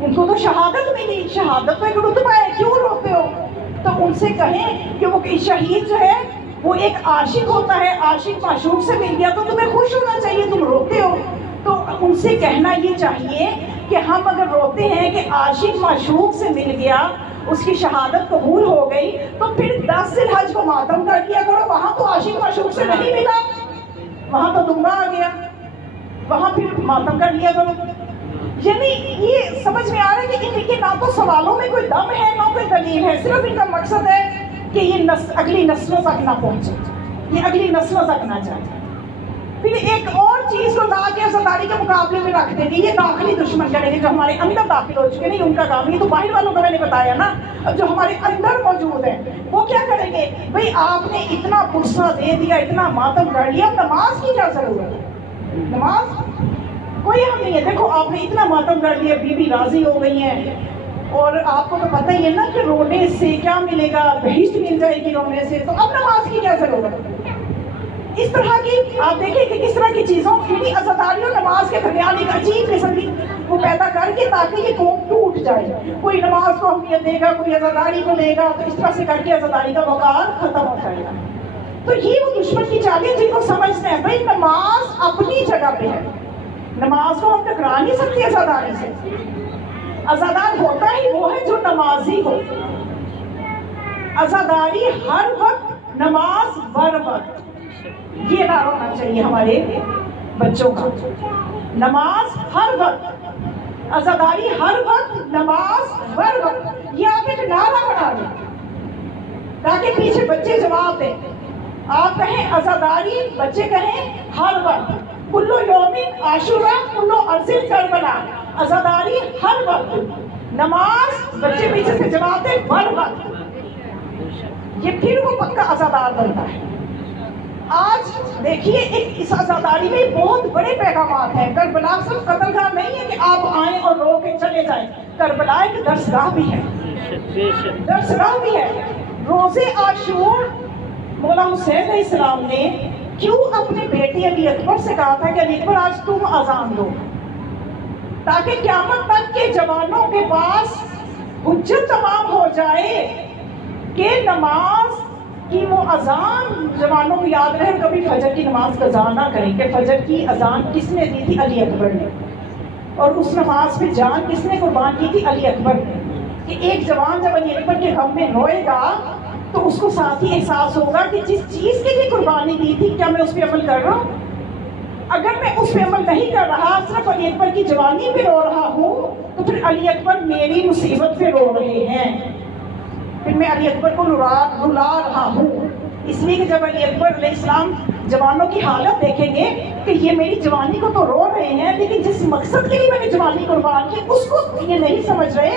ان کو تو شہادت ملی، شہادت میں رتبہ ہے، کیوں روتے ہو؟ تو ان سے کہیں کہ وہ شہید جو ہے وہ ایک عاشق ہوتا ہے، عاشق معشوق سے مل گیا تو تمہیں خوش ہونا چاہیے، تم روتے ہو۔ تو ان سے کہنا یہ چاہیے کہ ہم اگر روتے ہیں کہ عاشق معشوق سے مل گیا، اس کی شہادت قبول ہو گئی، تو پھر 10 ذی الحج کو ماتم کر دیا کرو، وہاں تو عاشق معشوق سے نہیں ملا، وہاں تو دنگا آ گیا، وہاں پھر ماتم کر لیا کرو۔ یعنی یہ سمجھ میں آ رہا ہے کہ ان کے نہ تو سوالوں میں کوئی دم ہے نہ کوئی دلیل ہے، صرف ان کا مقصد ہے کہ یہ اگلی نسلوں تک نہ پہنچے، یہ اگلی نسلوں تک نہ جائے۔ پھر ایک اور چیز کو لا کے عزاداری کے مقابلے میں رکھ دیں گے، یہ داخلی دشمن کریں گے جو ہمارے اندر داخل ہو چکے، نہیں ان کا کام، یہ تو باہر والوں کا میں نے بتایا نا، جو ہمارے اندر موجود ہیں وہ کیا کریں گے؟ بھئی آپ نے اتنا غصہ دے دیا، اتنا ماتم کر لیا، نماز کی کیا ضرورت ہے؟ نماز کوئی ہم نہیں ہے۔ دیکھو آپ نے اتنا ماتم کر لیا، بی بی راضی ہو گئی ہیں، اور آپ کو تو پتہ ہی ہے نا کہ رونے سے کیا ملے گا، بہشت مل جائے گی رونے سے، تو اب نماز کی کیا ضرورت ہے؟ اس طرح کی آپ دیکھیں کہ کس طرح کی چیزوں کی عزاداری اور نماز کے درمیان ایک عجیب قسم کی وہ پیدا کر کے تاکہ یہ قوم ٹوٹ جائے، کوئی نماز کو اہمیت دے گا، کوئی عزاداری کو لے گا، تو اس طرح سے کر کے عزاداری کا وقار ختم ہو جائے گا۔ تو یہ وہ دشمن کی چالیاں جن کو سمجھتے ہیں بھائی نماز اپنی جگہ پہ ہے، نماز کو ہم ٹکرا نہیں سکتے عزاداری سے۔ عزادار ہوتا ہی وہ ہے جو نمازی ہو، عزاداری ہر وقت، نماز بر وقت، یہ نہ ہونا چاہیے ہمارے بچوں کا۔ نماز ہر وقت، عزاداری ہر وقت، نماز ہر وقت، یہ آپ ایک نعرہ بنا دیں تاکہ پیچھے بچے جواب دیں۔ آپ کہیں عزاداری، بچے کہیں ہر وقت، کلو یومن عاشورہ کلو ارضٍ کربلا، عزاداری ہر وقت، نماز، بچے پیچھے سے جواب دیں ہر وقت، یہ پھر وہ پکا عزادار بنتا ہے۔ آج دیکھیے اس عزاداری میں بہت بڑے پیغامات ہیں۔ کربلا صرف قتل گاہ نہیں ہے کہ آپ آئیں اور رو کے چلے جائیں، کربلا ایک درسگاہ بھی ہے، درسگاہ بھی ہے۔ روزے عاشور مولا حسین علیہ السلام نے کیوں اپنے بیٹے علی اکبر سے کہا تھا کہ علی اکبر آج تم اذان دو، تاکہ قیامت تک کے جوانوں کے پاس حجت تمام ہو جائے کہ نماز کی وہ اذان جوانوں کو یاد رہے، کبھی فجر کی نماز قضا نہ کریں کہ فجر کی اذان کس نے دی تھی؟ علی اکبر نے، اور اس نماز پہ جان کس نے قربان کی تھی؟ علی اکبر نے۔ کہ ایک جوان جب علی اکبر کے غم میں روئے گا تو اس کو ساتھ ہی احساس ہوگا کہ جس چیز کے لیے قربانی دی تھی کیا میں اس پہ عمل کر رہا ہوں؟ اگر میں اس پہ عمل نہیں کر رہا، صرف علی اکبر کی جوانی پہ رو رہا ہوں، تو پھر علی اکبر میری مصیبت پہ رو رہے ہیں، پھر میں علی اکبر کو رلا رہا ہوں۔ اس لیے کہ جب علی اکبر علیہ السلام جوانوں کی حالت دیکھیں گے کہ یہ میری جوانی کو تو رو رہے ہیں لیکن جس مقصد کے لیے میں نے جوانی قربان کی اس کو یہ نہیں سمجھ رہے،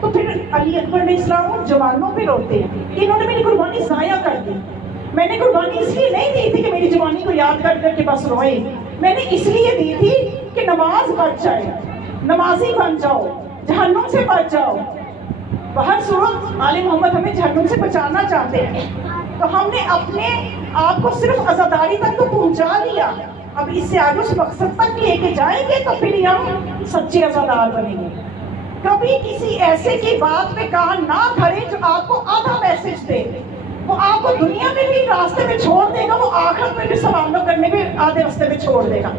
تو پھر علی اکبر علیہ السلام ان جوانوں پہ روتے ہیں کہ انہوں نے میری قربانی ضائع کر دی۔ میں نے قربانی اس لیے نہیں دی تھی کہ میری جوانی کو یاد کر کر کے بس روئے، میں نے اس لیے دی تھی کہ نماز بچ جائے، نمازی بن جاؤ، جہنم سے بچ جاؤ۔ بہر صورت آل محمد ہمیں جہنم سے بچانا چاہتے ہیں، تو ہم نے اپنے آپ کو صرف عزاداری تک تو پہنچا دیا، اب اس سے آگے اس مقصد تک لے کے جائیں گے تو پھر ہم سچے عزادار بنیں گے۔ کبھی کسی ایسے کی بات پہ کان نہ دھرے جو آپ کو آدھا میسج دے، وہ آپ کو دنیا میں بھی راستے میں چھوڑ دے گا، وہ آخرت میں بھی سوال کرنے میں آدھے راستے میں چھوڑ دے گا،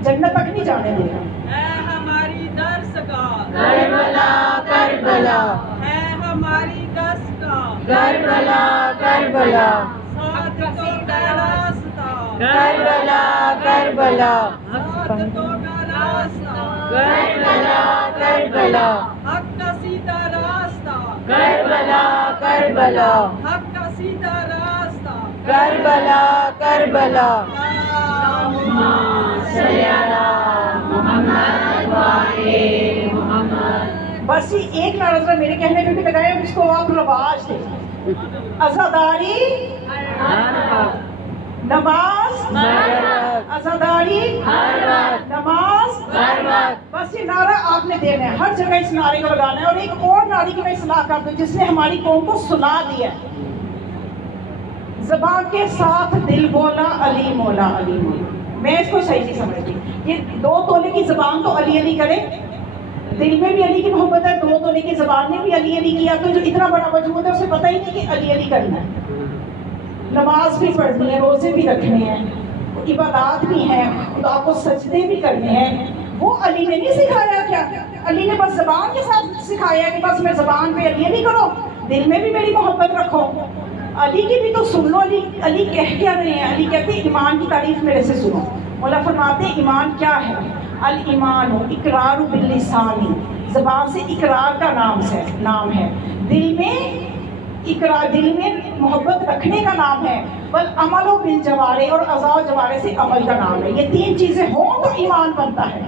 جنت تک نہیں جانے دے گا۔ اے ہماری درسگاہ کربلا کربلا، ہے ہماری دستگاہ، کربلا کربلا، سعادتوں کا راستہ، کربلا کربلا، سعادتوں کا راستہ، کربلا کربلا، حق کا سیدھا راستہ، کربلا کربلا، حق کا سیدھا راستہ، کربلا کربلا۔ اللہم صلی علی محمد وآلِ محمد۔ بس یہ ایک نعرہ میرے کہنے پہ بھی لگائے، اس کو آپ رواج دیں۔ عزاداری نماز، عزاداری نماز، بس یہ نعرہ آپ نے دینا ہے، ہر جگہ اس نعرے کو لگانا ہے۔ اور ایک اور نعرے کی میں اصلاح کر دوں جس نے ہماری قوم کو سلا دیا، زبان کے ساتھ دل بولا علی مولا علی مولا، میں اس کو صحیح نہیں سمجھتی۔ یہ 2 تولے کی زبان تو علی علی کرے، دل میں بھی علی کی محبت ہے، دو تونے کی زبان نے بھی علی علی کیا، تو جو اتنا بڑا وجود ہے اسے پتہ ہی نہیں کہ علی علی کرنا ہے۔ نماز بھی پڑھنی ہے، روزے بھی رکھنے ہیں، عبادات بھی ہیں، خدا کو سجدے بھی کرنے ہیں، وہ علی نے نہیں سکھایا کیا؟ علی نے بس زبان کے ساتھ سکھایا کہ بس میں زبان پہ علی علی کرو، دل میں بھی میری محبت رکھو۔ علی کی بھی تو سن لو، علی کہہ کیا رہے ہیں؟ علی کہتے ہیں ایمان کی تعریف میرے سے سنو۔ مولا فرماتے ہیں ایمان کیا ہے؟ الایمان اقرار باللسان، زبان سے اقرار کا نام ہے، دل میں اقرار، دل میں محبت رکھنے کا نام ہے، والعمل بالجوارح، اور اعضاء و جوارح سے عمل کا نام ہے۔ یہ تین چیزیں ہوں تو ایمان بنتا ہے،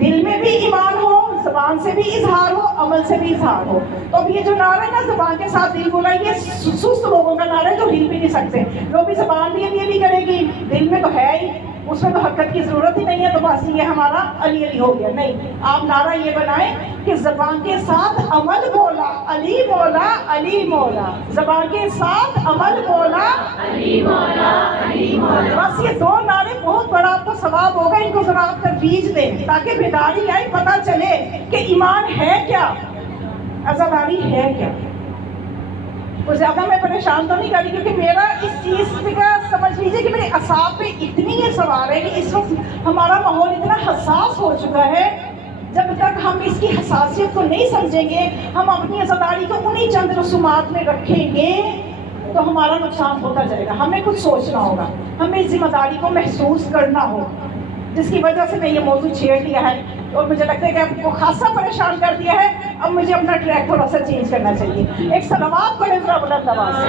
دل میں بھی ایمان ہو، زبان سے بھی اظہار ہو، عمل سے بھی اظہار ہو۔ تو اب یہ جو نعرہ ہے نا زبان کے ساتھ دل بولا، یہ سست لوگوں کا نعرہ ہے جو ہل بھی نہیں سکتے۔ لوگ بھی زبان بھی علی علی کرے گی، دل میں تو ہے ہی، اس میں تو حرکت کی ضرورت ہی نہیں ہے، تو بس یہ ہمارا علی علی ہو گیا۔ نہیں، آپ نعرہ یہ بنائیں کہ زبان کے ساتھ عمل بولا، علی مولا علی مولا، زبان کے ساتھ عمل بولا، علی مولا علی مولا۔ بس یہ دو نعرے بہت بڑا آپ کو ثواب ہوگا، ان کو ذرا آپ ترویج دیں تاکہ بیداری آئے، پتہ چلے کہ ایمان ہے کیا، عزاداری ہے کیا۔ تو زیادہ میں پریشان تو نہیں کر رہی، کیونکہ میرا اس چیز کا سمجھ لیجیے کہ میرے اعصاب پہ اتنی یہ سوار ہے کہ اس وقت ہمارا ماحول اتنا حساس ہو چکا ہے، جب تک ہم اس کی حساسیت کو نہیں سمجھیں گے، ہم اپنی عزاداری کو انہی چند رسومات میں رکھیں گے تو ہمارا نقصان ہوتا جائے گا۔ ہمیں کچھ سوچنا ہوگا، ہمیں اس ذمہ داری کو محسوس کرنا ہوگا، جس کی وجہ سے میں یہ موضوع چھیڑ لیا ہے، اور مجھے لگتا ہے کہ آپ کو خاصا پریشان کر دیا ہے۔ اب مجھے اپنا ٹریک تھوڑا سا چینج کرنا چاہیے۔ ایک صلوات پڑھیں ذرا بلند آواز سے۔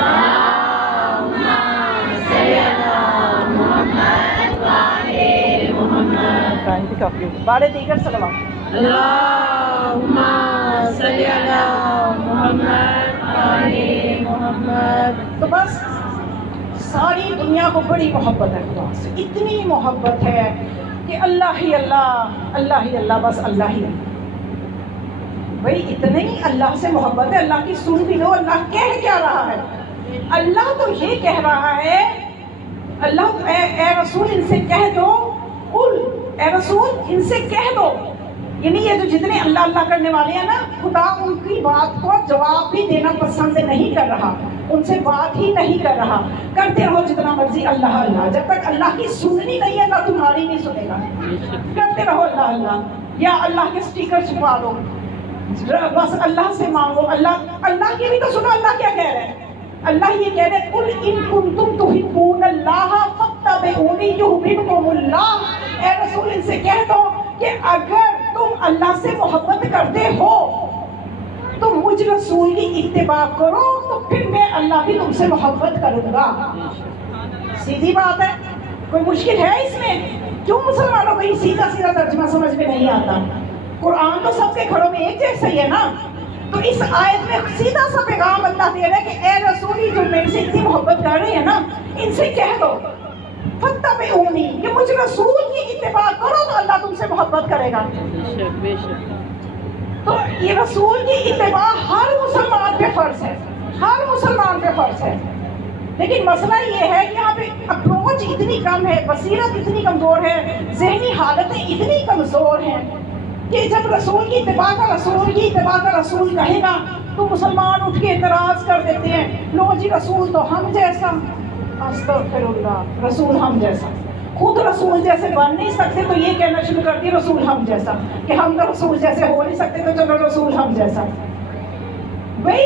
بارے دیگر صلوات۔ اللہم صلی علی محمد وعلی محمد۔ تو بس ساری دنیا کو بڑی محبت ہے خدا سے، اتنی محبت ہے کہ اللہ ہی اللہ، اللہ ہی اللہ، بس اللہ ہی اللہ۔ بھئی اتنے ہی اللہ سے محبت ہے، اللہ کی سن بھی لو، اللہ کہہ کیا رہا ہے؟ اللہ تو یہ کہہ رہا ہے، اللہ اے رسول ان سے کہہ دو، قل اے رسول ان سے کہہ دو، یعنی یہ جو جتنے اللہ اللہ کرنے والے ہیں نا، خدا ان کی بات کو جواب بھی دینا پسند نہیں کر رہا، ان سے بات ہی نہیں کر رہا۔ کرتے رہو جتنا مرضی اللہ اللہ، جب تک اللہ کی سننی نہیں ہے اللہ تمہاری نہیں سنے گا۔ کرتے رہو اللہ اللہ، یا اللہ کے سٹیکر چھپا دو، بس اللہ سے مانگو، اللہ کی بھی تو سنو اللہ کیا کہہ رہے ہیں۔ اللہ یہ کہہ رہے ہیں قل ان کنتم تحبون اللہ فاتبعونی یحببکم اللہ۔ اے رسول ان سے کہہ دو کہ اگر تم اللہ سے محبت کرتے ہو تو مجھ رسول کی اتباع کرو، تو پھر میں اللہ بھی تم سے محبت کروں گا۔ سیدھی بات ہے، کوئی مشکل ہے اس میں؟ کیوں مسلمانوں کو یہ سیدھا سیدھا ترجمہ سمجھ میں نہیں آتا؟ قرآن تو سب کے گھروں میں ایک جیسا ہی ہے نا۔ تو اس آیت میں سیدھا سا پیغام اللہ دے رہا ہے کہ اے رسول جو میرے سے اتنی محبت کر رہے ہیں نا، ان سے کہہ دو فاتبعونی، کہ مجھ رسول کی اتباع کرو تو اللہ تم سے محبت کرے گا۔ بے شک۔ تو یہ رسول کی اتباع ہر مسلمان پہ فرض ہے، ہر مسلمان پہ فرض ہے۔ لیکن مسئلہ یہ ہے کہ یہاں پہ اپروچ اتنی کم ہے، بصیرت اتنی کمزور ہے، ذہنی حالتیں اتنی کمزور ہیں کہ جب رسول کی اتباع کا رسول کہے گا تو مسلمان اٹھ کے اعتراض کر دیتے ہیں، لو جی رسول تو ہم جیسا، استغفر اللہ، رسول ہم جیسا، خود رسول جیسے بن نہیں سکتے تو یہ کہنا شروع کر دی رسول ہم جیسا، کہ ہم تو رسول جیسے ہو نہیں سکتے تو چلو رسول ہم جیسا۔ بھئی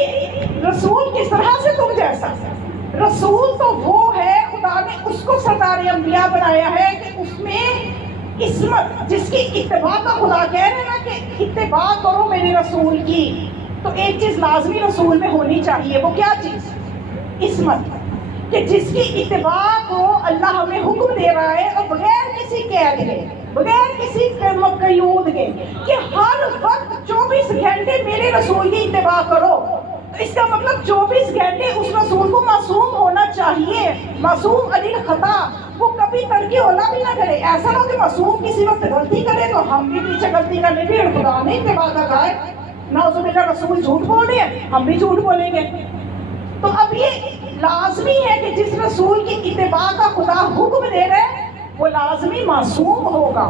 رسول کس طرح سے تم جیسا؟ رسول تو وہ ہے، خدا نے اس کو سردار انبیاء بنایا ہے کہ اس میں عصمت، جس کی اتباع کا خدا کہہ رہے ہیں نا کہ اتباع کرو میرے رسول کی، تو ایک چیز لازمی رسول میں ہونی چاہیے، وہ کیا چیز؟ عصمت، کہ جس کی اتباع کو اللہ ہمیں حکم دے رہا ہے اور بغیر کسی قید کے، بغیر کسی قیود کے، کہ ہر وقت 24 گھنٹے میرے رسول کی اتباع کرو۔ تو اس کا مطلب 24 گھنٹے اس رسول کو معصوم ہونا چاہیے، معصوم عن الخطا، وہ کبھی ترک اولا بھی نہ کرے۔ ایسا نہ ہو کہ معصوم کسی وقت غلطی کرے تو ہم بھی پیچھے غلطی کرنے بھی، خدا نے اتباع کا کہا ہے، نعوذ باللہ رسول جھوٹ بول رہے ہیں ہم بھی جھوٹ بولیں گے۔ تو اب یہ لازمی ہے کہ جس رسول کی اتباع کا خدا حکم دے رہے ہیں وہ لازمی معصوم ہوگا،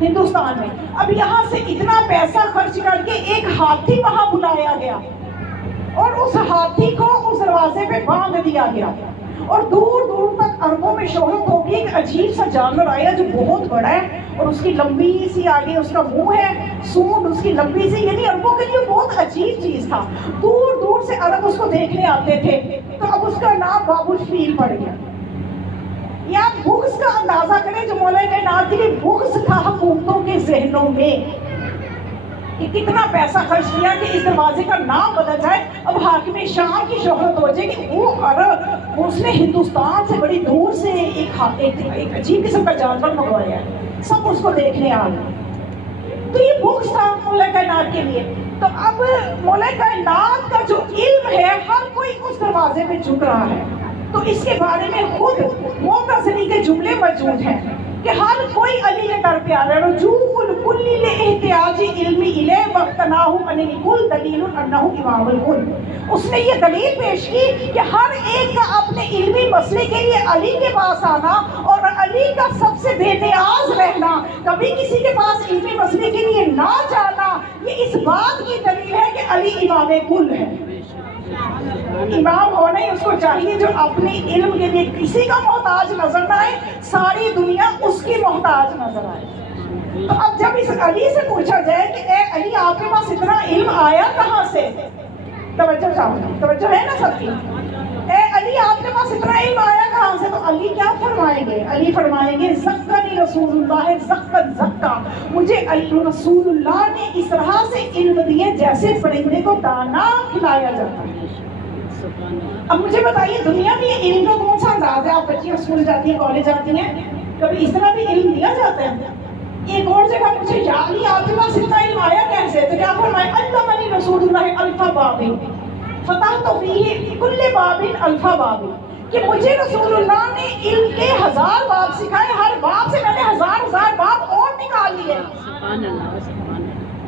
ہندوستان میں. اب یہاں سے اتنا پیسہ خرچ کر کے ایک ہاتھی وہاں بلایا گیا اور اس ہاتھی کو اس دروازے پہ باندھ دیا گیا اور دور دور تک اربوں میں شہرت ہوگی. ایک عجیب سا جانور آیا جو بہت بڑا ہے اور اس کی لمبی سی آگے اس کا منہ ہے, سونڈ اس کی لمبی سی, یعنی اربوں کے لیے بہت عجیب چیز تھا. دور دور سے عرب اس کو دیکھنے آتے تھے. تو اب اس کا نام باب الفیل پڑ گیا. یا بغض کا اندازہ کریں جو مولا کائنات کے لیے بغض تھا حکومتوں کے ذہنوں میں, کہ کتنا پیسہ خرچ کیا کہ اس دروازے کا نام بدل جائے. اب حاکم شام کی شہرت ہو جائے کہ وہ عرب, اس نے ہندوستان سے بڑی دور سے ایک عجیب قسم کا جانور منگوایا ہے, سب اس کو دیکھنے آ گئے. تو یہ بغض تھا مولا کائنات کے لیے. تو اب مولا کائنات کا جو علم ہے ہر کوئی اس دروازے میں جھک رہا ہے. تو اس کے بارے میں خود معتزلی کے جملے موجود ہیں کہ ہر کوئی علی کے در پہ آ رہا ہے. رجوع الکل لاحتیاج علم الیہ واقتناہ عن الکل دلیل انہ امام الکل. اس نے یہ دلیل پیش کی کہ ہر ایک کا اپنے علمی مسئلے کے لیے علی کے پاس آنا اور علی کا سب سے بے نیاز رہنا, کبھی کسی کے پاس علمی مسئلے کے لیے نہ جانا, یہ اس بات کی دلیل ہے کہ علی امام کل ہے. امام ہونا ہی اس کو چاہیے جو اپنے علم کے لیے کسی کا محتاج نظر نہ آئے, ساری دنیا اس کی محتاج نظر آئے. تو اب جب اس علی سے پوچھا جائے کہ اے علی آپ کے پاس اتنا علم آیا کہاں سے, توجہ چاہوں, توجہ ہے نا سب کی, اے علی آپ کے پاس اتنا علم آیا کہاں سے, تو علی کیا فرمائیں گے؟ علی فرمائیں گے زکانی رسول اللہ زکت زکا, مجھے رسول اللہ نے اس طرح سے علم دیے جیسے پرندے کو دانا کھلایا جاتا ہے. اب مجھے بتائیے دنیا میں علم کا کون سا انداز ہے؟ آپ بچیاں اسکول جاتی ہیں, کالج جاتی ہیں, کبھی اس طرح بھی علم دیا جاتا ہے؟ ایک اور جگہ مجھے یا علی آپ کے پاس اتنا علم آیا کیسے, تو کیا فرمائے علمنی رسول اللہ الف باب فتحت فیہ کل باب الف باب, کہ مجھے رسول اللہ نے علم کے 1000 باب سکھائے, ہر باب سے میں نے 1000 باب اور نکال لیے.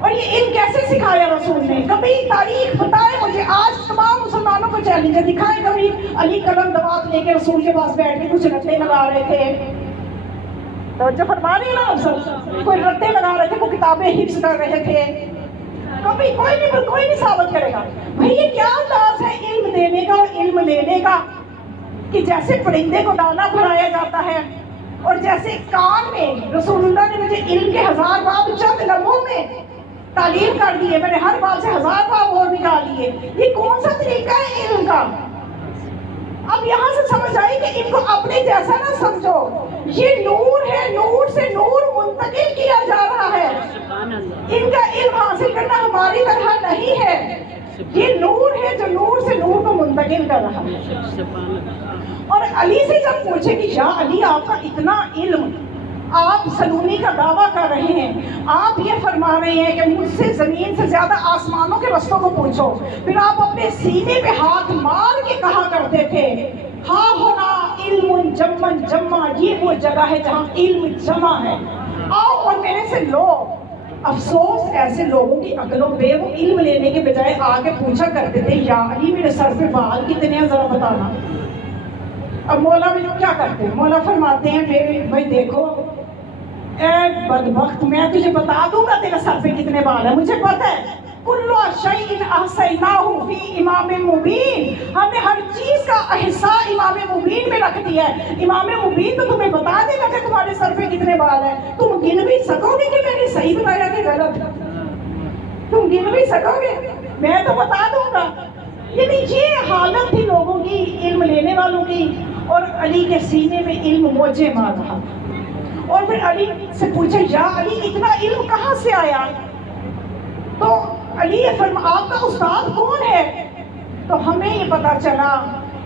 اور یہ علم کیسے سکھایا رسول نے؟ کبھی تاریخ بتائے مجھے, آج تمام مسلمانوں کو چیلنج ہے, دکھائیں کبھی علی قلم دوات لے کے رسول کے پاس بیٹھ کے کچھ رٹے لگا رہے تھے. توجہ فرما رہی نا آپ سب, کوئی رٹے لگا رہے تھے, کوئی کتابیں حفظ کر رہے تھے. کبھی کوئی نہیں ثابت کرے گا. بھئی یہ کیا انداز ہے علم دینے کا اور علم لینے کا, کہ جیسے پرندے کو دانا کھلایا جاتا ہے اور جیسے کان میں رسول اللہ نے مجھے علم کے 1000 باب چند لمحوں میں تعلیم کر دیے, میں نے ہر باب سے 1000 باب اور نکال لیے. یہ کون سا طریقہ ہے علم کا؟ اب یہاں سے سمجھ آئی کہ ان کو اپنے جیسا نہ سمجھو, یہ نور ہے, نور سے نور منتقل کیا جا رہا ہے. ان کا علم حاصل کرنا ہماری طرح نہیں ہے, یہ نور ہے جو نور سے نور کو منتقل کر رہا ہے. اور علی سے جب پوچھے کہ یا علی آپ کا اتنا علم, آپ سلونی کا دعویٰ کر رہے ہیں, آپ یہ فرما رہے ہیں کہ مجھ سے زمین سے زیادہ آسمانوں کے رستوں کو پوچھو, پھر آپ اپنے سینے پہ ہاتھ مار کے کہا کرتے تھے ہاں ہونا علم جمن جمع, یہ وہ جگہ ہے جہاں علم جمع ہے, آؤ اور میرے سے لو. افسوس ایسے لوگوں کی عقلوں پہ, وہ علم لینے کے بجائے آگے پوچھا کرتے تھے یا علی میرے سر پہ بال کتنے ہیں ذرا بتانا. اب مولا بھی کیا کرتے ہیں, مولا فرماتے ہیں بھائی دیکھو اے بدبخت, میں تجھے بتا دوں گا تیرے سر پہ کتنے بال ہیں, مجھے پتہ ہے. کل شیء احصیناہ فی امام مبین, ہم نے ہر چیز کا احصاء امام مبین میں رکھ دیا ہے. امام مبین تو تمہیں بتا دے گا کہ تمہارے سر پہ کتنے بال ہیں, تم گن بھی سکو گے کہ میں نے صحیح بتایا کہ غلط, تم گن بھی سکو گے, میں تو بتا دوں گا. یعنی یہ حالت تھی لوگوں کی, علم لینے والوں کی, اور علی کے سینے میں علم موجے مار رہا. اور پھر علی سے پوچھا یا علی اتنا علم کہاں سے آیا, تو علی آپ کا استاد کون ہے؟ تو ہمیں یہ پتا چلا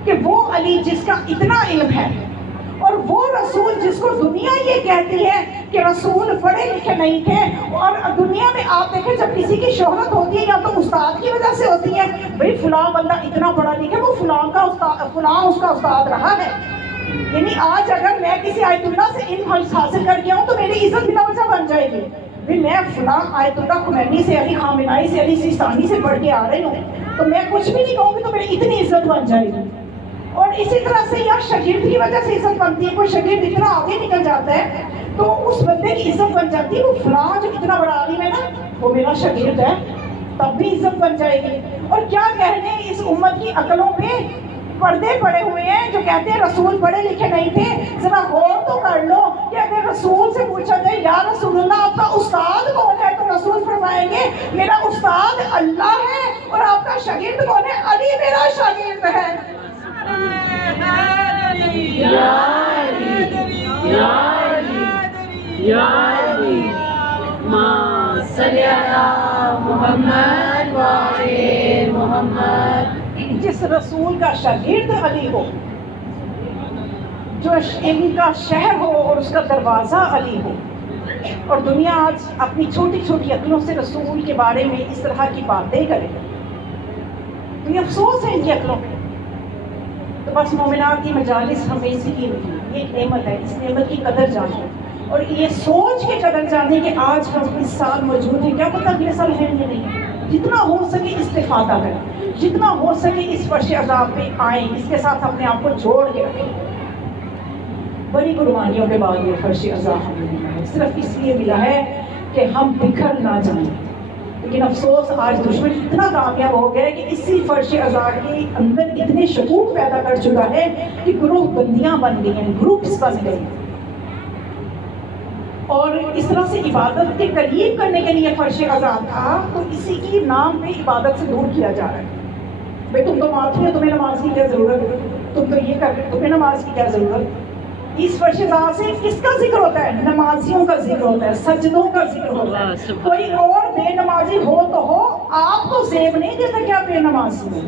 کہ وہ علی جس کا اتنا علم ہے, اور وہ رسول جس کو دنیا یہ کہتی ہے کہ رسول پڑھے لکھے نہیں تھے. اور دنیا میں آپ دیکھیں جب کسی کی شہرت ہوتی ہے یا تو استاد کی وجہ سے ہوتی ہے, بھئی فلاں بندہ اتنا پڑھا لکھا, وہ فلاں اس کا استاد رہا ہے. یعنی آج اگر میں کسی آیت اللہ سے علم حاصل کر کے آؤں تو میری عزت بلا وجہ بن جائے گی. میں فلاں آیت اللہ خمینی سے, علی خامنائی سے, علی سیستانی سے پڑھ کے آ رہی ہوں, تو میں کچھ بھی نہیں کہوں گی تو میری اتنی عزت بن جائے گی. اور اسی طرح سے یا شاگرد کی وجہ سے عزت بنتی ہے. کوئی شاگرد اتنا آگے نکل جاتا ہے تو اس بندے کی عزت بن جاتی ہے. وہ فلاں جو اتنا بڑا عالم ہے نا وہ میرا شاگرد ہے, تب بھی عزت بن جائے گی. اور کیا کہنے اس امت کی عقلوں پہ پردے پڑے ہوئے ہیں جو کہتے ہیں رسول پڑھے لکھے نہیں تھے. ذرا غور تو کر لو کہ اگر رسول سے پوچھا جائے یا رسول اللہ آپ کا استاد کون ہے, تو رسول فرمائیں گے میرا استاد اللہ ہے. اور آپ کا شاگرد کون ہے؟ علی میرا شاگرد ہے. یا علی یا علی یا علی ماں صلی علی محمد وعلی محمد. جس رسول کا شاگرد علی ہو, جو ان کا شہر ہو اور اس کا دروازہ علی ہو, اور دنیا آج اپنی چھوٹی چھوٹی عقلوں سے رسول کے بارے میں اس طرح کی باتیں کرے, تو یہ افسوس ہے ان کی عقلوں پہ. تو بس مومنات کی مجالس ہمیں اسی کی ہوئی, یہ ایک نعمت ہے. اس نعمت کی قدر جانیں اور یہ سوچ کے قدر جانیں کہ آج ہم اس سال موجود ہیں, کیا پتہ اگلے سال ہیں یا نہیں. جتنا ہو سکے استفادہ کریں, جتنا ہو سکے اس فرش عذاب پہ آئیں, اس کے ساتھ اپنے آپ کو جوڑ کے رکھیں. بڑی قربانیوں کے بعد یہ فرش عذاب ہمیں ملا ہے, صرف اس لیے ملا ہے کہ ہم بکھر نہ جائیں. لیکن افسوس آج دشمن اتنا کامیاب ہو گیا ہے کہ اسی فرش عذاب کے اندر اتنے شکوک پیدا کر چکا ہے کہ گروہ بندیاں بن گئی ہیں, گروپس بن گئے ہیں. اور اس طرح سے عبادت کے قریب کرنے کے لیے فرش عذاب تھا, تو اسی کی نام پہ عبادت سے دور کیا جا رہا ہے. بھائی تم تو معافی ہو, تمہیں نماز کی کیا ضرورت ہے, تم تو یہ کر رہے, تمہیں نماز کی کیا ضرورت. اس فرش عذاب سے کس کا ذکر ہوتا ہے؟ نمازیوں کا ذکر ہوتا ہے, سجدوں کا ذکر ہوتا ہے. کوئی اور بے نمازی ہو تو ہو, آپ کو زیب نہیں دیتا کہ آپ بے نمازی ہو.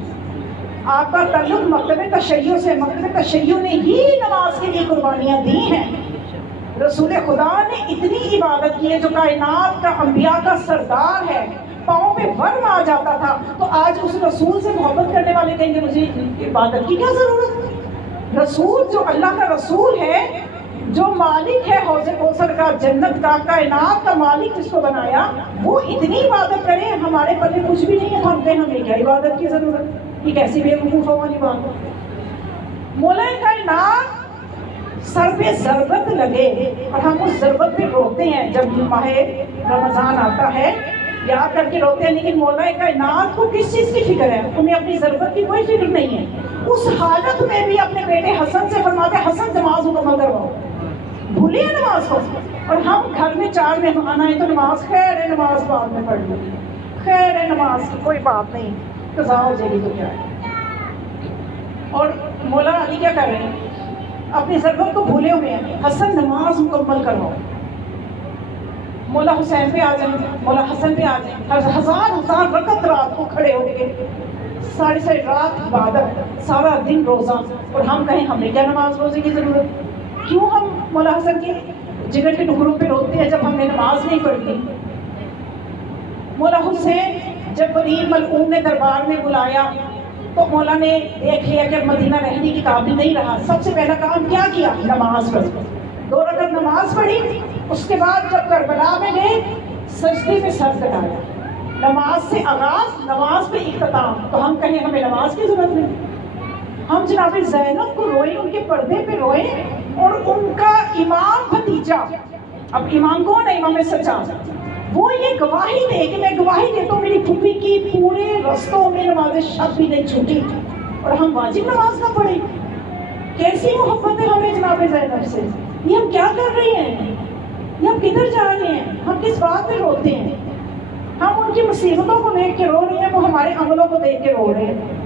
آپ کا تعلق مکتب تشیع سے, مکتب تشیع نے ہی نماز کے لیے قربانیاں دی ہیں. رسول خدا نے اتنی عبادت کی ہے, جو کائنات کا انبیاء کا سردار ہے, پاؤں پہ ورم آ جاتا تھا. تو آج اس رسول سے محبت کرنے والے کہیں گے مجھے عبادت کی کیا ضرورت. رسول جو اللہ کا رسول ہے, جو مالک ہے حوض کوثر کا, جنت کا, کائنات کا مالک جس کو بنایا, وہ اتنی عبادت کرے. ہمارے پلے کچھ بھی نہیں ہے, ہم کہیں ہمیں کیا عبادت کی ضرورت. یہ کیسی بے وقوفوں والی بات ہے. مولا کائنات سر پہ ضربت لگے اور ہم اس ضربت پہ روتے ہیں جب ماہ رمضان آتا ہے, یاد کر کے روتے ہیں. لیکن مولا کائنات کو کس چیز کی فکر ہے؟ انہیں اپنی ضربت کی کوئی فکر نہیں ہے. اس حالت میں بھی اپنے بیٹے حسن سے فرماتے ہیں حسن نماز مکمل کرواؤ. بھولے نماز کو. اور ہم گھر میں 4 مہمان آئے تو نماز, خیر ہے نماز بعد میں پڑھ لوں, خیر ہے نماز کی کوئی بات نہیں, قضا ہو جائے گی تو کیا ہے. اور مولا علی کیا کر رہے ہیں؟ اپنی ضرورت کو بھولے ہوئے ہیں. حسن نماز مکمل کرواؤ. مولا حسین پہ آ جائیں, مولا حسن پہ آ جائیں. ہزار رکعت رات کو کھڑے ہو کے, ساری رات عبادت, سارا دن روزہ, اور ہم کہیں ہمیں کیا نماز روزے کی ضرورت. کیوں ہم مولا حسن کے جگر کے ٹکڑوں پہ روتے ہیں جب ہم نے نماز نہیں پڑھی. مولا حسین جب ولید ملعون نے دربار میں بلایا تو مولا نے دیکھ لیا کہ مدینہ رہنے کی قابل نہیں رہا. سب سے پہلا کام کیا کیا؟ نماز پڑھی. 2 رکعت نماز پڑھی. اس کے بعد جب کربلا میں گئے سجدے میں سر کٹایا. نماز سے آغاز, نماز پہ اختتام. تو ہم کہیں ہمیں نماز کی ضرورت نہیں. ہم جناب زینب کو روئیں, ان کے پردے پہ روئیں, اور ان کا امام بھتیجا, اب امام کون ہے؟ امام سجاد, وہ یہ گواہی دے کہ میں گواہی دیتا ہوں میری پھوپھی کی پورے رستوں میں نماز شب بھی نہیں چھوٹی, اور ہم واجب نماز نہ پڑھیں. کیسی محبت ہے ہمیں جناب زینب سے. یہ ہم کیا کر رہے ہیں؟ یہ ہم کدھر جا رہے ہیں؟ ہم کس بات پہ روتے ہیں؟ ہم ان کی مصیبتوں کو دیکھ کے رو رہے ہیں, وہ ہمارے عملوں کو دیکھ کے رو رہے ہیں.